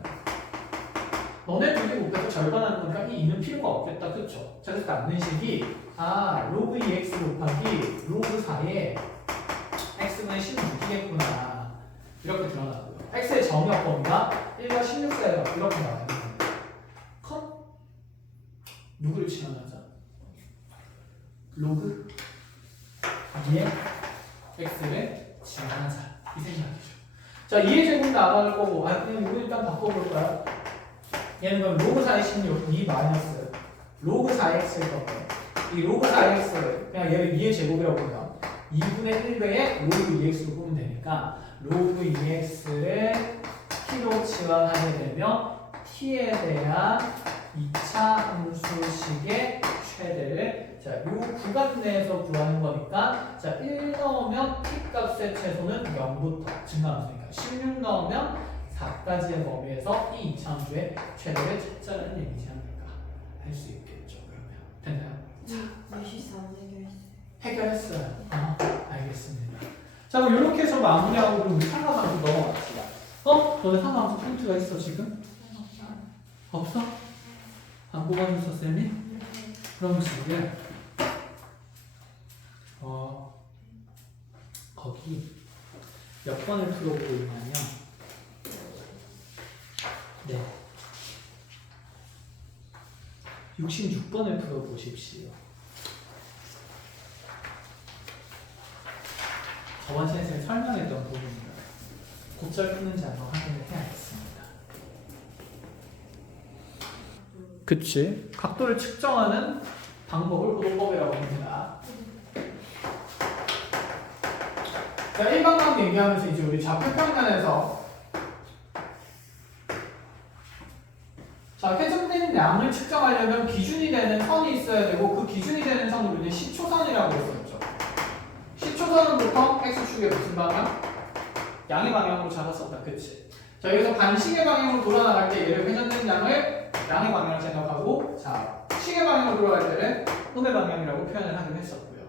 너네 둘이 곱해서 절반하는 거니까 이 2는 필요가 없겠다. 그쵸? 자, 그래서 남는 식이 로그 2x 곱하기 로그 4의 x분의 16이겠구나. 이렇게 드러나고요. x의 정의역 범위가 1과 16 사이가 이렇게 나와 있는 겁니다. 컷? 누구를 치환하자? 로그 2의 x를 치환하자. 이 생각이죠. 자, 2의 제곱 나갈 거고 그냥 이거 일단 바꿔볼까요? 얘는 그럼 로그 4의 16, 2 마이너스 로그 4x일 건데 이 로그 4x를 그냥 얘를 2의 제곱이라고 보면 2분의 1배의 로그 2x로 보면 되니까 로그 2x를 t로 치환하게 되면 t에 대한 2차 함수식의 최대를 자, 요 구간 내에서 구하는 거니까 자, 1 넣으면 t 값의 최소는 0부터 증가함수니까 16 넣으면 4까지의 범위에서 이 이차함수의 최대를 찾자는 얘기지 않을까 할 수 있겠죠. 그러면 됐나요? 해결했어요. 알겠습니다. 자, 그럼 이렇게 해서 마무리하고 그럼 우리 상하함수 넘어갑시다. 너네 상하함수 포인트가 있어 지금? 없어? 안 뽑아줬어 쌤이? 그럼 지금 거기 몇 번을 풀어보고 있냐면 네 66번을 풀어보십시오. 저번 시간에 제가 설명했던 부분입니다. 곧잘 푸는지 한번 확인을 해야겠습니다. 그치? 각도를 측정하는 방법을 호도법이라고 합니다. 자, 일반각 얘기하면서 이제 우리 좌표평면에서 자, 회전된 양을 측정하려면 기준이 되는 선이 있어야 되고 그 기준이 되는 선을 우리는 시초선이라고 했었죠. 시초선으로부터 x축의 무슨 방향? 양의 방향으로 잡았었다. 그치? 자, 여기서 반시계 방향으로 돌아나갈 때 얘를 회전된 양을 양의 방향을 생각하고 자, 시계 방향으로 돌아갈 때는 음의 방향이라고 표현을 하기로 했었고요.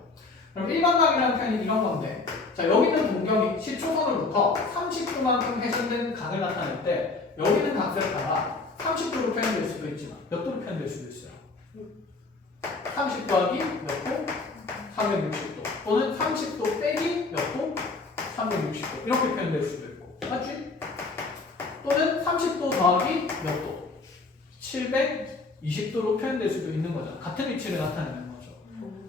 그럼 일반각이라는 표현이 이런 건데 자, 여기 있는 동경이 시초선으로부터 30도만큼 회전된 각을 나타낼 때 여기 있는 각세타가 30도로 표현될 수도 있지만 몇 도로 표현될 수도 있어요? 30 더하기 몇 도? 360도 또는 30도 빼기 몇 도? 360도 이렇게 표현될 수도 있고 맞지? 또는 30도 더하기 몇 도? 720도로 표현될 수도 있는 거죠. 같은 위치를 나타내는 거죠.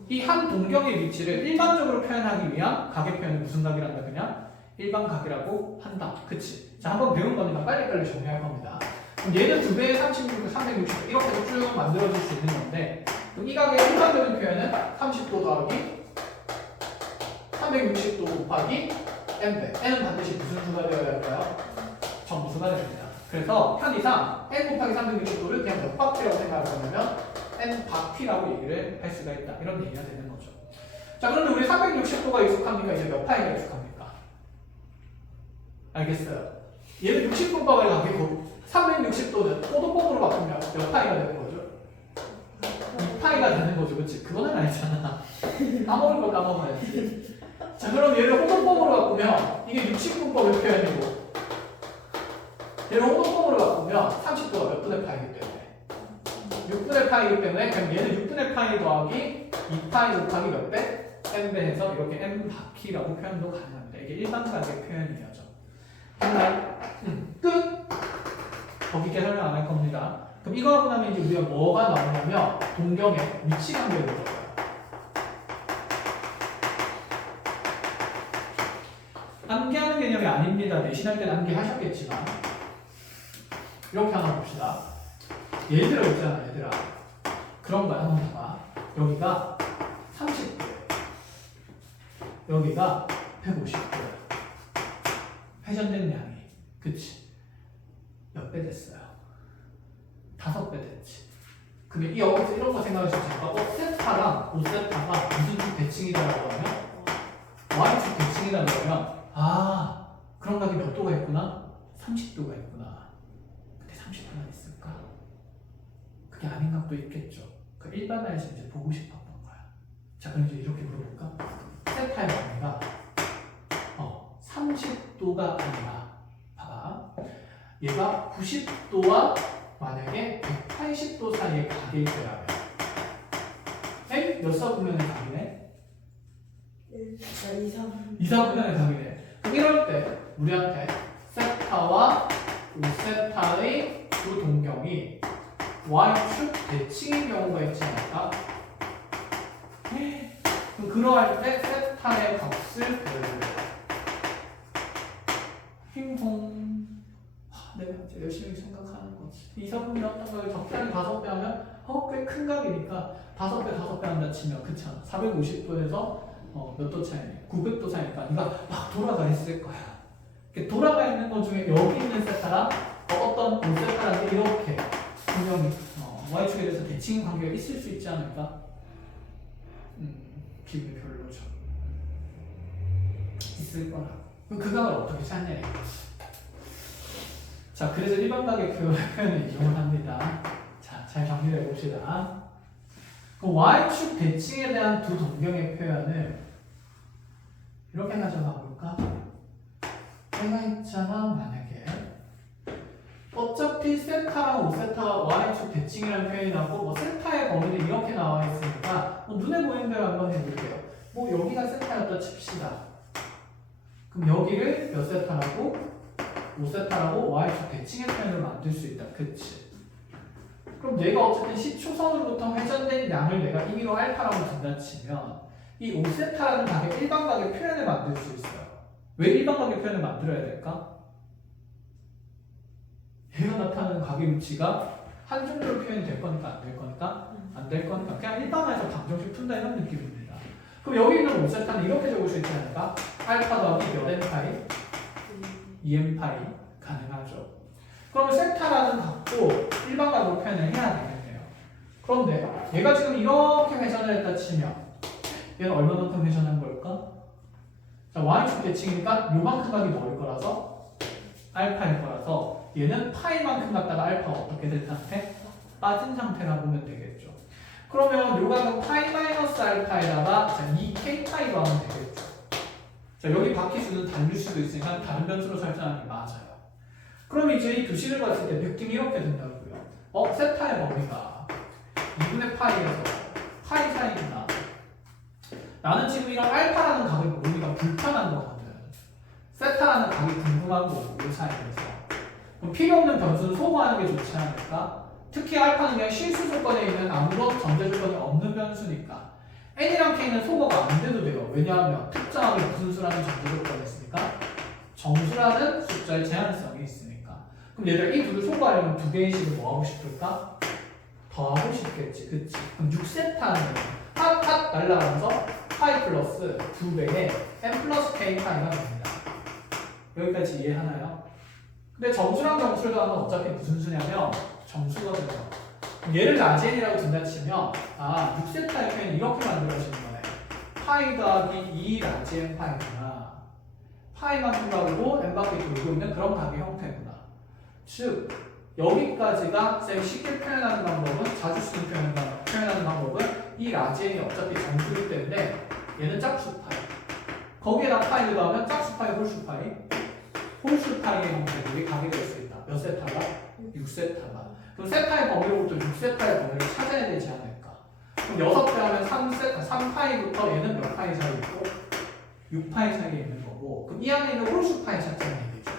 이 한 동경의 위치를 일반적으로 표현하기 위한 각의 표현을 무슨 각이란다? 그냥 일반각이라고 한다. 그치? 자, 한번 배운 겁니다. 빨리빨리 정리할 겁니다. 그럼 얘는 2배의 36, 360 이렇게 해서 쭉 만들어질 수 있는 건데 그럼 이 각의 일반적인 표현은 30도 더하기 360도 곱하기 n배 n은 반드시 무슨 수가 되어야 할까요? 정수가 됩니다. 그래서 편의상 n 곱하기 360도를 그냥 몇 바퀴라고 생각할 거냐면 n 바퀴라고 얘기를 할 수가 있다. 이런 얘기가 되는 거죠. 자, 그런데 우리 360도가 익숙합니까? 이제 몇 파이가 익숙합니까? 알겠어요. 얘는 60분법을 가지고 360도는 호도법으로 바꾸면 몇 파이가 되는 거죠? 2파이가 되는 거죠. 그치? 그거는 아니잖아. 까먹을 걸 까먹어야지. 자, 그럼 얘를 호도법으로 바꾸면 이게 60분법의 표현이고 얘를 호도법으로 바꾸면 30도가 몇 분의 파이기 때문에 6분의 파이기 때문에 그럼 얘는 6분의 파이 더하기 2파이 곱하기 몇 배? n배 해서 이렇게 n 바퀴라고 표현도 가능합니다. 이게 일반각의 표현이죠. 끝! 더 깊게 설명 안 할 겁니다. 그럼 이거 하고 나면 이제 우리가 뭐가 나오냐면 동경의 위치 관계를 들어요. 암기하는 개념이 아닙니다. 내신할 때는 암기하셨겠지만 이렇게 하나 봅시다. 얘들아 있잖아, 얘들아. 그런 거야, 한번 봐봐. 여기가 30도예요. 여기가 150도예요. 회전된 양이. 그치? 몇 배 됐어요? 5배 됐지. 근데 여기서 이런 거 생각하시면 잠깐 세타랑 5세타가 무슨 축 대칭이다라고 하면 Y축 대칭이다 그러면 그런 각이 몇 도가 있구나? 30도가 있구나. 근데 30도만 있을까? 그게 아닌 각도 있겠죠. 그 일반화에서 이제 보고 싶었던 거야. 자, 그럼 이제 이렇게 물어볼까? 세타의 범위가 30도가 아니라 봐봐. 얘가 90도와 만약에 180도 사이의 각일 때라면 몇 사분면의 각이네? 2, 4분면의 각이네. 그럼 이럴 때 우리한테 세타와 5세타의 두 동경이 Y축 대칭인 경우가 있지 않을까? 그럼 그러할 때 세타의 값을 구해줘요. 핑퐁. 내가 이제 열심히 생각하는 거지. 2, 4분면 어떤 걸 적당히 5배 하면 꽤 큰 각이니까 5배 한다 치면 그렇잖아. 450도에서 몇 도 차이네? 900도 차이니까 네가 막 돌아가 있을 거야. 돌아가 있는 것 중에 여기 있는 세타랑 어떤 세타랑 이렇게 분명히 Y축에 대해서 대칭 관계가 있을 수 있지 않을까? 기분이 별로죠. 있을 거라. 그럼 그 각을 어떻게 찾냐 이거지. 자, 그래서 일반각의 표현을 이용을 합니다. 자, 잘 정리해 봅시다. 그 y축 대칭에 대한 두 동경의 표현을 이렇게 가져가 볼까? 내가 있잖아 만약에 어차피 세타랑 5세타가 y축 대칭이라는 표현이 나고 뭐 세타의 범위는 이렇게 나와 있으니까 뭐 눈에 보이는 대로 한번 해볼게요. 뭐 여기가 세타였다 칩시다. 그럼 여기를 몇 세타라고? 5세타라고 y축 대칭의 표현을 만들 수 있다. 그치? 그럼 내가 어쨌든 시초선으로부터 회전된 양을 내가 임의로 알파라고 둔다 치면 이 5세타라는 각의 일반각의 표현을 만들 수 있어요. 왜 일반각의 표현을 만들어야 될까? 얘가 나타나는 각의 위치가 한 종류로 표현이 될 거니까 안 될 거니까 안 될 거니까 그냥 일반화해서 방정식 푼다 이런 느낌입니다. 그럼 여기 있는 5세타는 이렇게 적을 수 있지 않을까? 알파 더하기 몇 n파이? 2n파이 가능하죠. 그러면 세타라는 각도 일반각으로 표현을 해야 되겠네요. 그런데 얘가 지금 이렇게 회전을 했다 치면 얘는 얼마만큼 회전한 걸까? 자, y축 대칭이니까 요만큼 각이 뭐일 거라서 알파일 거라서 얘는 파이만큼 갔다가 알파가 어떻게 된 상태? 빠진 상태라고 보면 되겠죠. 그러면 요 각은 파이 마이너스 알파에다가 자, 2k 파이로 하면 되겠죠. 자, 여기 바퀴수는 다를 수도 있으니까 다른 변수로 설정하는 게 맞아요. 그럼 이제 이 두 식을 봤을 때 느낌이 이렇게 된다고요. 세타의 범위가 2분의 파이에서 파이 사이구나. 나는 지금 이런 알파라는 각을 모르기가 불편한 거거든. 세타라는 각이 궁금한 거고 이 사이에서. 그럼 필요 없는 변수는 소거하는 게 좋지 않을까? 특히 알파는 그냥 실수 조건에 있는 아무런 전제 조건이 없는 변수니까 n이랑 k는 소거가 안 돼도 돼요. 왜냐하면 특정하게 무슨 수라는 전제 조건이 있으니까 정수라는 숫자의 제한성이 있으니까. 그럼 얘들아 이 둘을 소거하려면 두 개의 식을 뭐 하고 싶을까? 더하고 싶겠지. 그치? 그럼 6세타는 핫핫 날라가면서 파이 플러스 2배의 n 플러스 k 파이가 됩니다. 여기까지 이해하나요? 근데 정수랑 정수를 더하면 어차피 무슨 수냐면 정수거든요. 얘를 라지엔이라고 둔다 치면 6세타의 표현이 이렇게 만들어지는 거네. 파이 더하기 2 라지엔 파이구나. 파이만큼 가고 n밖에 돌고 있는 그런 각의 형태구나. 즉 여기까지가 쌤이 쉽게 표현하는 방법은 자주 쓰는 표현하는 방법은 이 라지엔이 어차피 정수이기 때문에 얘는 짝수 파이. 거기에다 파이를 더하면 짝수 파이, 홀수 파이. 홀수 파이의 형태들이 각이 될 수 있다. 몇 세타가? 6세타가. 그럼 세타의 범위로부터 6세타의 범위를 찾아야 되지 않을까? 그럼 6배 하면 3파이부터 얘는 몇 파이 사이에 있고 6파이 사이에 있는 거고 그럼 이 안에 있는 홀수 파이 찾자는 얘기죠.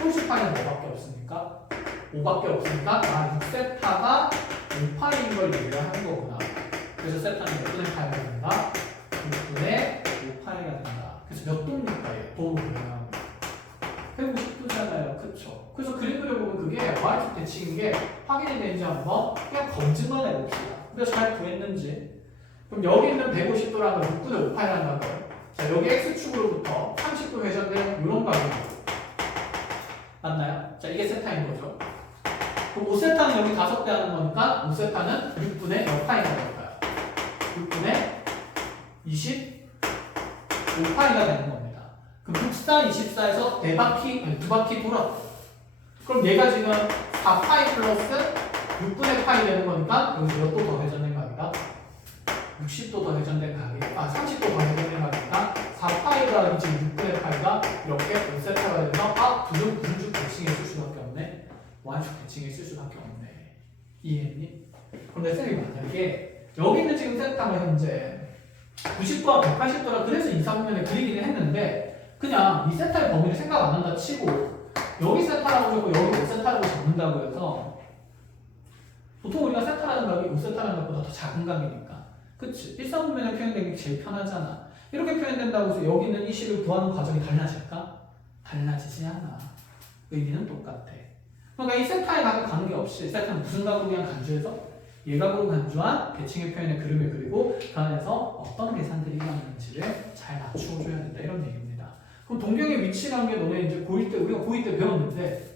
홀수 파이는 뭐밖에 없습니까? 5밖에 없으니까 6세타가 5파이인 걸 얘기를 하는 거구나. 그래서 세타는 몇 분의 파이가 된다? 6분의 5파이가 된다. 그래서 몇 돕니까? 얘? 도로 보면 150도잖아요. 그쵸? 그래서 그림 그려보면 그게 y축 대칭인 게 확인이 되는지 한번 그냥 검증만 해봅시다. 근데 잘 구했는지. 그럼 여기 있는 150도라는 건 6분의 5파이라는 걸. 자, 여기 x축으로부터 30도 회전된 이런 각이고. 맞나요? 자, 이게 세타인 거죠. 그럼 5세타는 여기 5배 하는 거니까 5세타는 6분의 몇 파이가 될까요? 6분의 25파이가 되는 겁니다. 그럼 64, 24에서 2바퀴 돌아. 그럼 얘가 지금 4파이 플러스 6분의 파이 되는 거니까 여기서 몇 도 더 회전된 각이다? 60도 더 회전된 각이 30도 더 회전된 각이니까 4파이가 지금 6분의 파이가 이렇게 5세타가 돼서 둘은 무슨 쭉 대칭에 쓸 수밖에 없네. y축 대칭에 쓸 수밖에 없네. 이해했니? 그런데 쌤이 만약에 여기 있는 지금 세타가 현재 90도와 180도라 그래서 2, 3분면에 그리기는 했는데 그냥 이 세타의 범위를 생각 안 한다 치고 여기 세타라고 적고 여기 5세타라고 적는다고 해서 보통 우리가 세타라는 각이 5세타라는 각보다 더 작은 각이니까 그치? 1, 3분면에 표현된 게 제일 편하잖아. 이렇게 표현된다고 해서 여기 있는 이 식을 구하는 과정이 달라질까? 달라지지 않아. 의미는 똑같아. 그러니까 이 세타의 각에 관계없이 세타는 무슨 각으로 그냥 간주해서 예각으로 간주한 대칭의 표현의 그림을 그리고 그 안에서 어떤 계산들이 일어나는지를 잘 맞추어줘야 된다 이런 얘기입니다. 그럼 동경의 위치라는 게 너네 이제 고1 때 우리가 고2 때 배웠는데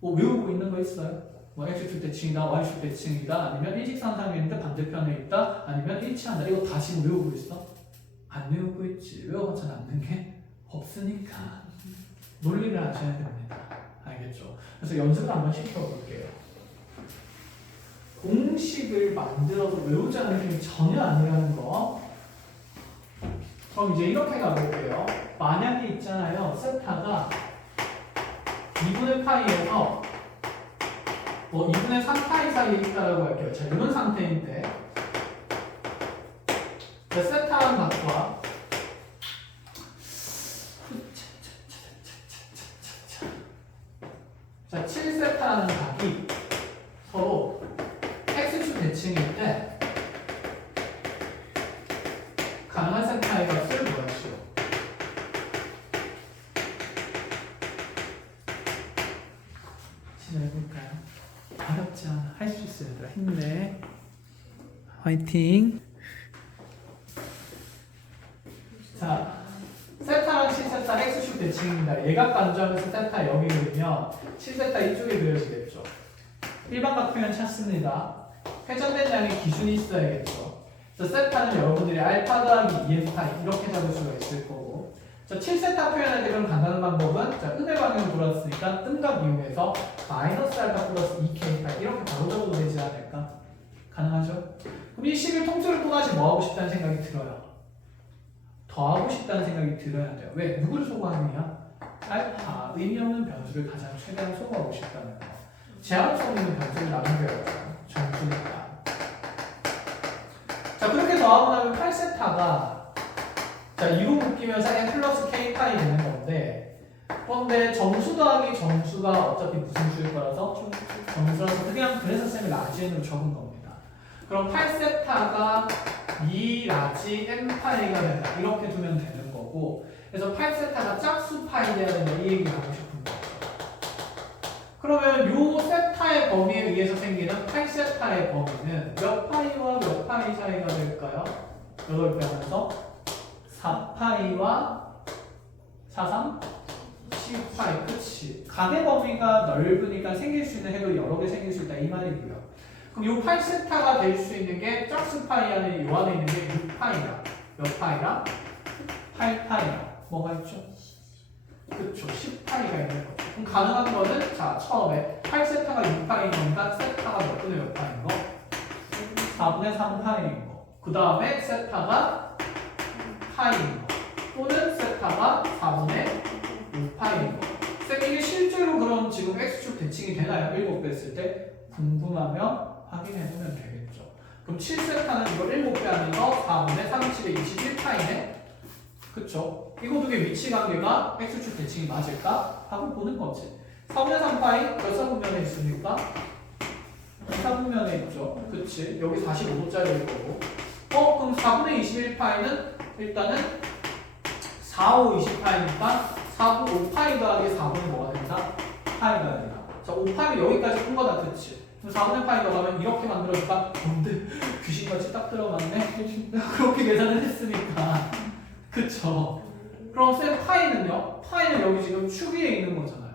뭐 외우고 있는 거 있어요? 뭐 x축 대칭이다, y축 대칭이다, 아니면 일직선상에 있는데 반대편에 있다, 아니면 일치한다. 이거 다 지금 외우고 있어? 안 외우고 있지. 외워봤자 남는 게 없으니까 논리를 하셔야 됩니다. 알겠죠? 그래서 연습을 한번 시켜볼게요. 공식을 만들어서 외우자는 느낌이 전혀 아니라는 거. 그럼 이제 이렇게 가볼게요. 만약에 있잖아요. 세타가 2분의 파이에서 뭐 2분의 3파이 사이에 있다라고 할게요. 자, 이런 상태인데 자, 세타라는 값과 자, 7세타라는 값이 서로 x축 대칭일 때 가능한 세타의 값을 구하시오. 시작해볼까요? 어렵지 않아. 할 수 있어, 얘들아. 힘내. 화이팅. 자, 세타랑 7세타 x축 대칭입니다. 얘가 간주하면서 세타 여기 그리면 7세타 이쪽에 그려지겠죠. 일반각표면 찾습니다. 회전된 양의 기준이 있어야겠죠. 자, 세타는 여러분들이 알파 더하기 2n파이 이렇게 잡을 수가 있을 거고, 자, 7세타 표현할 때 그럼 간단한 방법은 자, 음의 방향을 돌았으니까 음각 이용해서 마이너스 알파 플러스 2k파이 이렇게 바로 적어도 되지 않을까? 가능하죠? 그럼 이 식을 통째로 또다시 뭐 하고 싶다는 생각이 들어요. 더하고 싶다는 생각이 들어야 돼요. 왜? 누구를 소거하느냐? 알파, 의미 없는 변수를 가장 최대한 소거하고 싶다는 거. 제한성 있는 변수를 나눠줘야 돼요. 정수니까. 자, 그렇게 더하고 나면 8세타가 자, 2로 묶이면서 n 플러스 k파이 되는 건데, 그런데 정수 더하기 정수가 어차피 무슨 수일 거라서? 정수라서 그냥 그래서 쌤이 라지 n으로 적은 겁니다. 그럼 8세타가 2 라지 n파이가 된다. 이렇게 두면 되는 거고, 그래서 8세타가 짝수 파이 돼야 된다. 이 얘기를 하고 싶은 거죠. 그러면 요 세타의 범위에 의해서 생기는 8세타의 범위는 몇 파이와 몇 파이 사이가 될까요? 8배 하면서 4파이와 43? 10파이. 그치. 각의 범위가 넓으니까 생길 수 있는 해도 여러 개 생길 수 있다. 이 말이고요. 그럼 요 8세타가 될 수 있는 게 짝수 파이 안에 요 안에 있는 게 6파이라. 몇 파이라? 8파이라. 뭐가 있죠? 그쵸. 10파이가 있는 거죠. 그럼 가능한 거는 자, 처음에 8세타가 6파이인 거니까 세타가 몇 분의 몇 파이인 거? 4분의 3파이인 거. 그 다음에 세타가 파이인 거. 또는 세타가 4분의 5파이인 거. 쌤, 이게 실제로 그럼 지금 x축 대칭이 되나요? 7배 했을 때? 궁금하면 확인해보면 되겠죠. 그럼 7세타는 이걸 7배 하면서 4분의 30의 21파이네? 그쵸? 이거 두 개 위치 관계가 x축 대칭이 맞을까? 하고 보는 거지. 4분의 3파이 몇 사분면에 있습니까? 4분면에 있죠. 그치? 여기 45도짜리일 거고. 그럼 4분의 21파이는 일단은 4, 5, 20파이니까 4분 5파이 더하기 4분의 뭐가 된다? 파이가 된다. 자, 5파이는 여기까지 큰 거다. 그치? 그럼 4분의 파이 더하면 이렇게 만들어줄까? 근데 귀신같이 딱 들어갔네? 그렇게 계산을 했으니까. 그쵸? 그럼 쌤 파이는요? 파이는 여기 지금 축 위에 있는 거잖아요.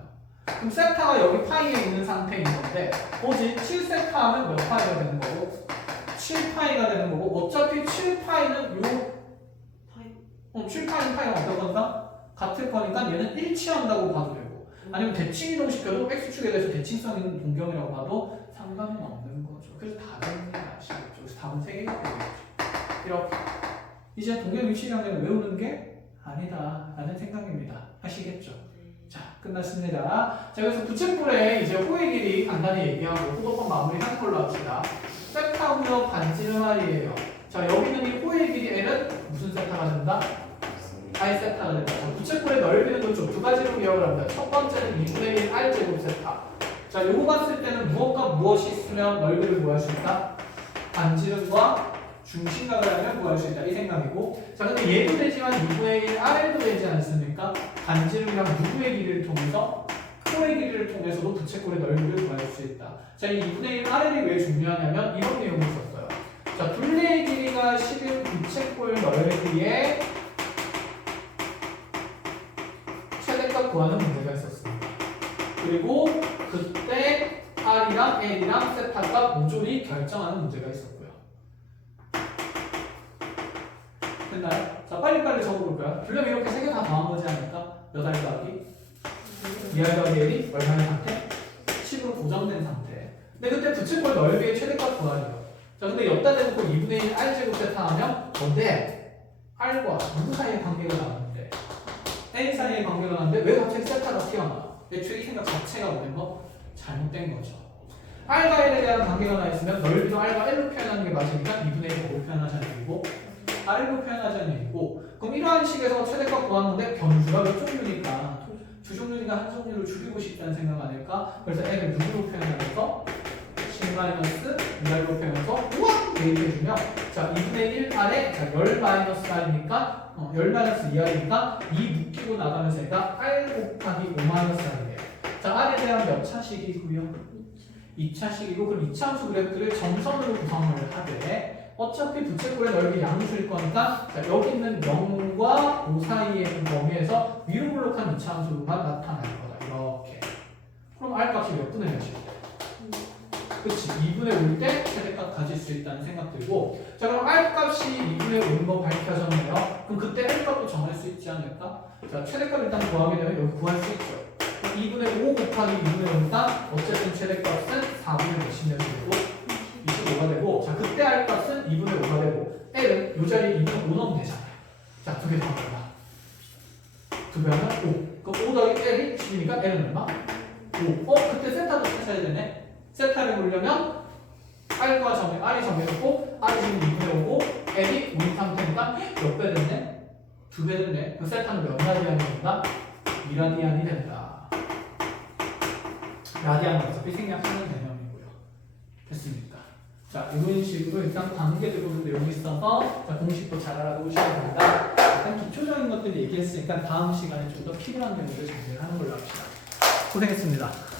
그럼 세타가 여기 파이에 있는 상태인 건데 뭐지? 7세타 하면 몇 파이가 되는 거고 7파이가 되는 거고 어차피 7파이는 요 7파이는 파이가 어떤 건가? 같을 거니까 얘는 일치한다고 봐도 되고 아니면 대칭 이동시켜도 x축에 대해서 대칭성 있는 동경이라고 봐도 상관은 없는 거죠. 그래서 답은 아시겠죠? 그래서 답은 3개가 되겠죠. 이렇게 이제 동경 위치 관계를 외우는 게 아니다 라는 생각입니다. 아시겠죠? 자, 끝났습니다. 자, 그래서 부채꼴에 이제 호의 길이 간단히 얘기하고 후도권 마무리하는 걸로 합시다. 세타고요, 반지름 말이에요. 자, 여기는 이 호의 길이 L은 무슨 세타가 된다? I 세타가 된다. 자, 부채꼴의 넓이는 그쪽 두 가지로 기억을 합니다. 첫 번째는 2분의 1 R 제곱 세타. 자, 요거 봤을 때는 무엇과 무엇이 있으면 넓이를 구할 수 있다? 반지름과 중심각을 하면 구할 수 있다. 이 생각이고. 자, 근데 얘도 되지만 2분의 1 R도 되지 않습니까? 반지름이랑 누구의 길이를 통해서 호의 길이를 통해서도 부채꼴의 넓이를 구할 수 있다. 자, 이 2분의 1 R이 왜 중요하냐면 이런 내용이 있었어요. 자, 둘레의 길이가 10인 부채꼴 넓이에 최대값 구하는 문제가 있었습니다. 그리고 그때 R이랑 L이랑 세타가 모조리 결정하는 문제가 있었고요. 됐나요? 자, 빨리빨리 적어볼까요? 분명 이렇게 3개 다 더한 거지 않을까? 몇 알 더하기? 2알 더하기 L이 얼마의 상태? 10으로 고정된 상태. 근데 그때 부채꼴 넓이의 최대값 구하래요. 자, 근데 여기다 대고 2분의 1 r제곱 세타 하면 뭔데? r과 누구 사이의 관계가 나오는데? a 사이의 관계가 나오는데 왜 갑자기 세타가 튀어나와? 애초에 이 생각 자체가 뭐된 거? 잘못된 거죠. r과 l에 대한 관계가 나 있으면 넓이도 r과 l로 표현하는 게 맞으니까 2분의 1로 표현하자는 얘기고 r로 표현하자는 얘기고 그럼 이러한 식에서 최대값 구하는데 변수가 몇 종류니까 두 종류니까 한 종류를 줄이고 싶다는 생각 아닐까? 그래서 l을 누구로 표현하면서 10-2r로 표현해서 우와! 대입해주면 자 2분의 1 r에 자, 10-r이니까 10-2r이니까 2 묶이고 나가면서 얘가 r 곱하기 5-r이에요. 자 r에 대한 몇 차식이고요? 2차식이고 그럼 2차 함수 그래프를 점선으로 구성을 하되 어차피 부채꼴의 넓이 양수일 거니까 자, 여기 있는 0과 5 사이에 있는 범위에서 위로 블록한 2차 함수만 나타날 거다. 이렇게. 그럼 r 값이 몇 분의 몇이야? 그치. 2분의 5일 때 최대값 가질 수 있다는 생각 들고 자 그럼 r 값이 2분의 5인 거 밝혀졌네요. 그럼 그때 l 값도 정할 수 있지 않을까? 자 최대값 일단 구하게 되면 여기 구할 수 있죠. 2분의 5 곱하기 2분의 5니까 어쨌든 최대값은 4분의 몇이 되고 25가 되고 자 그때 r 값은 2분의 5가 되고 l은 이 자리에 2분의 5 넣으면 되잖아요. 자 두 개 더 합니다. 2배 하면 5 그럼 5 더하기 l이 10이니까 l은 얼마? 5 그때 세타도 찾아야 되네. 세타를 보려면 r과 정해, r이 정해졌고 r이 지금 2분의 5고 l이 5인 상태니까 몇 배 됐네? 2배 됐네. 그 세타는 몇 라디안이니까 2라디안이 된다. 라디안은 어차피 생략하는 개념이고요. 됐습니까? 자, 이런 식으로 일단 관계적으로 내용이 있어서 자, 공식도 잘 알아두셔야 됩니다. 일단 기초적인 것들 얘기했으니까 다음 시간에 좀 더 필요한 내용들을 정리를 하는 걸로 합시다. 고생했습니다.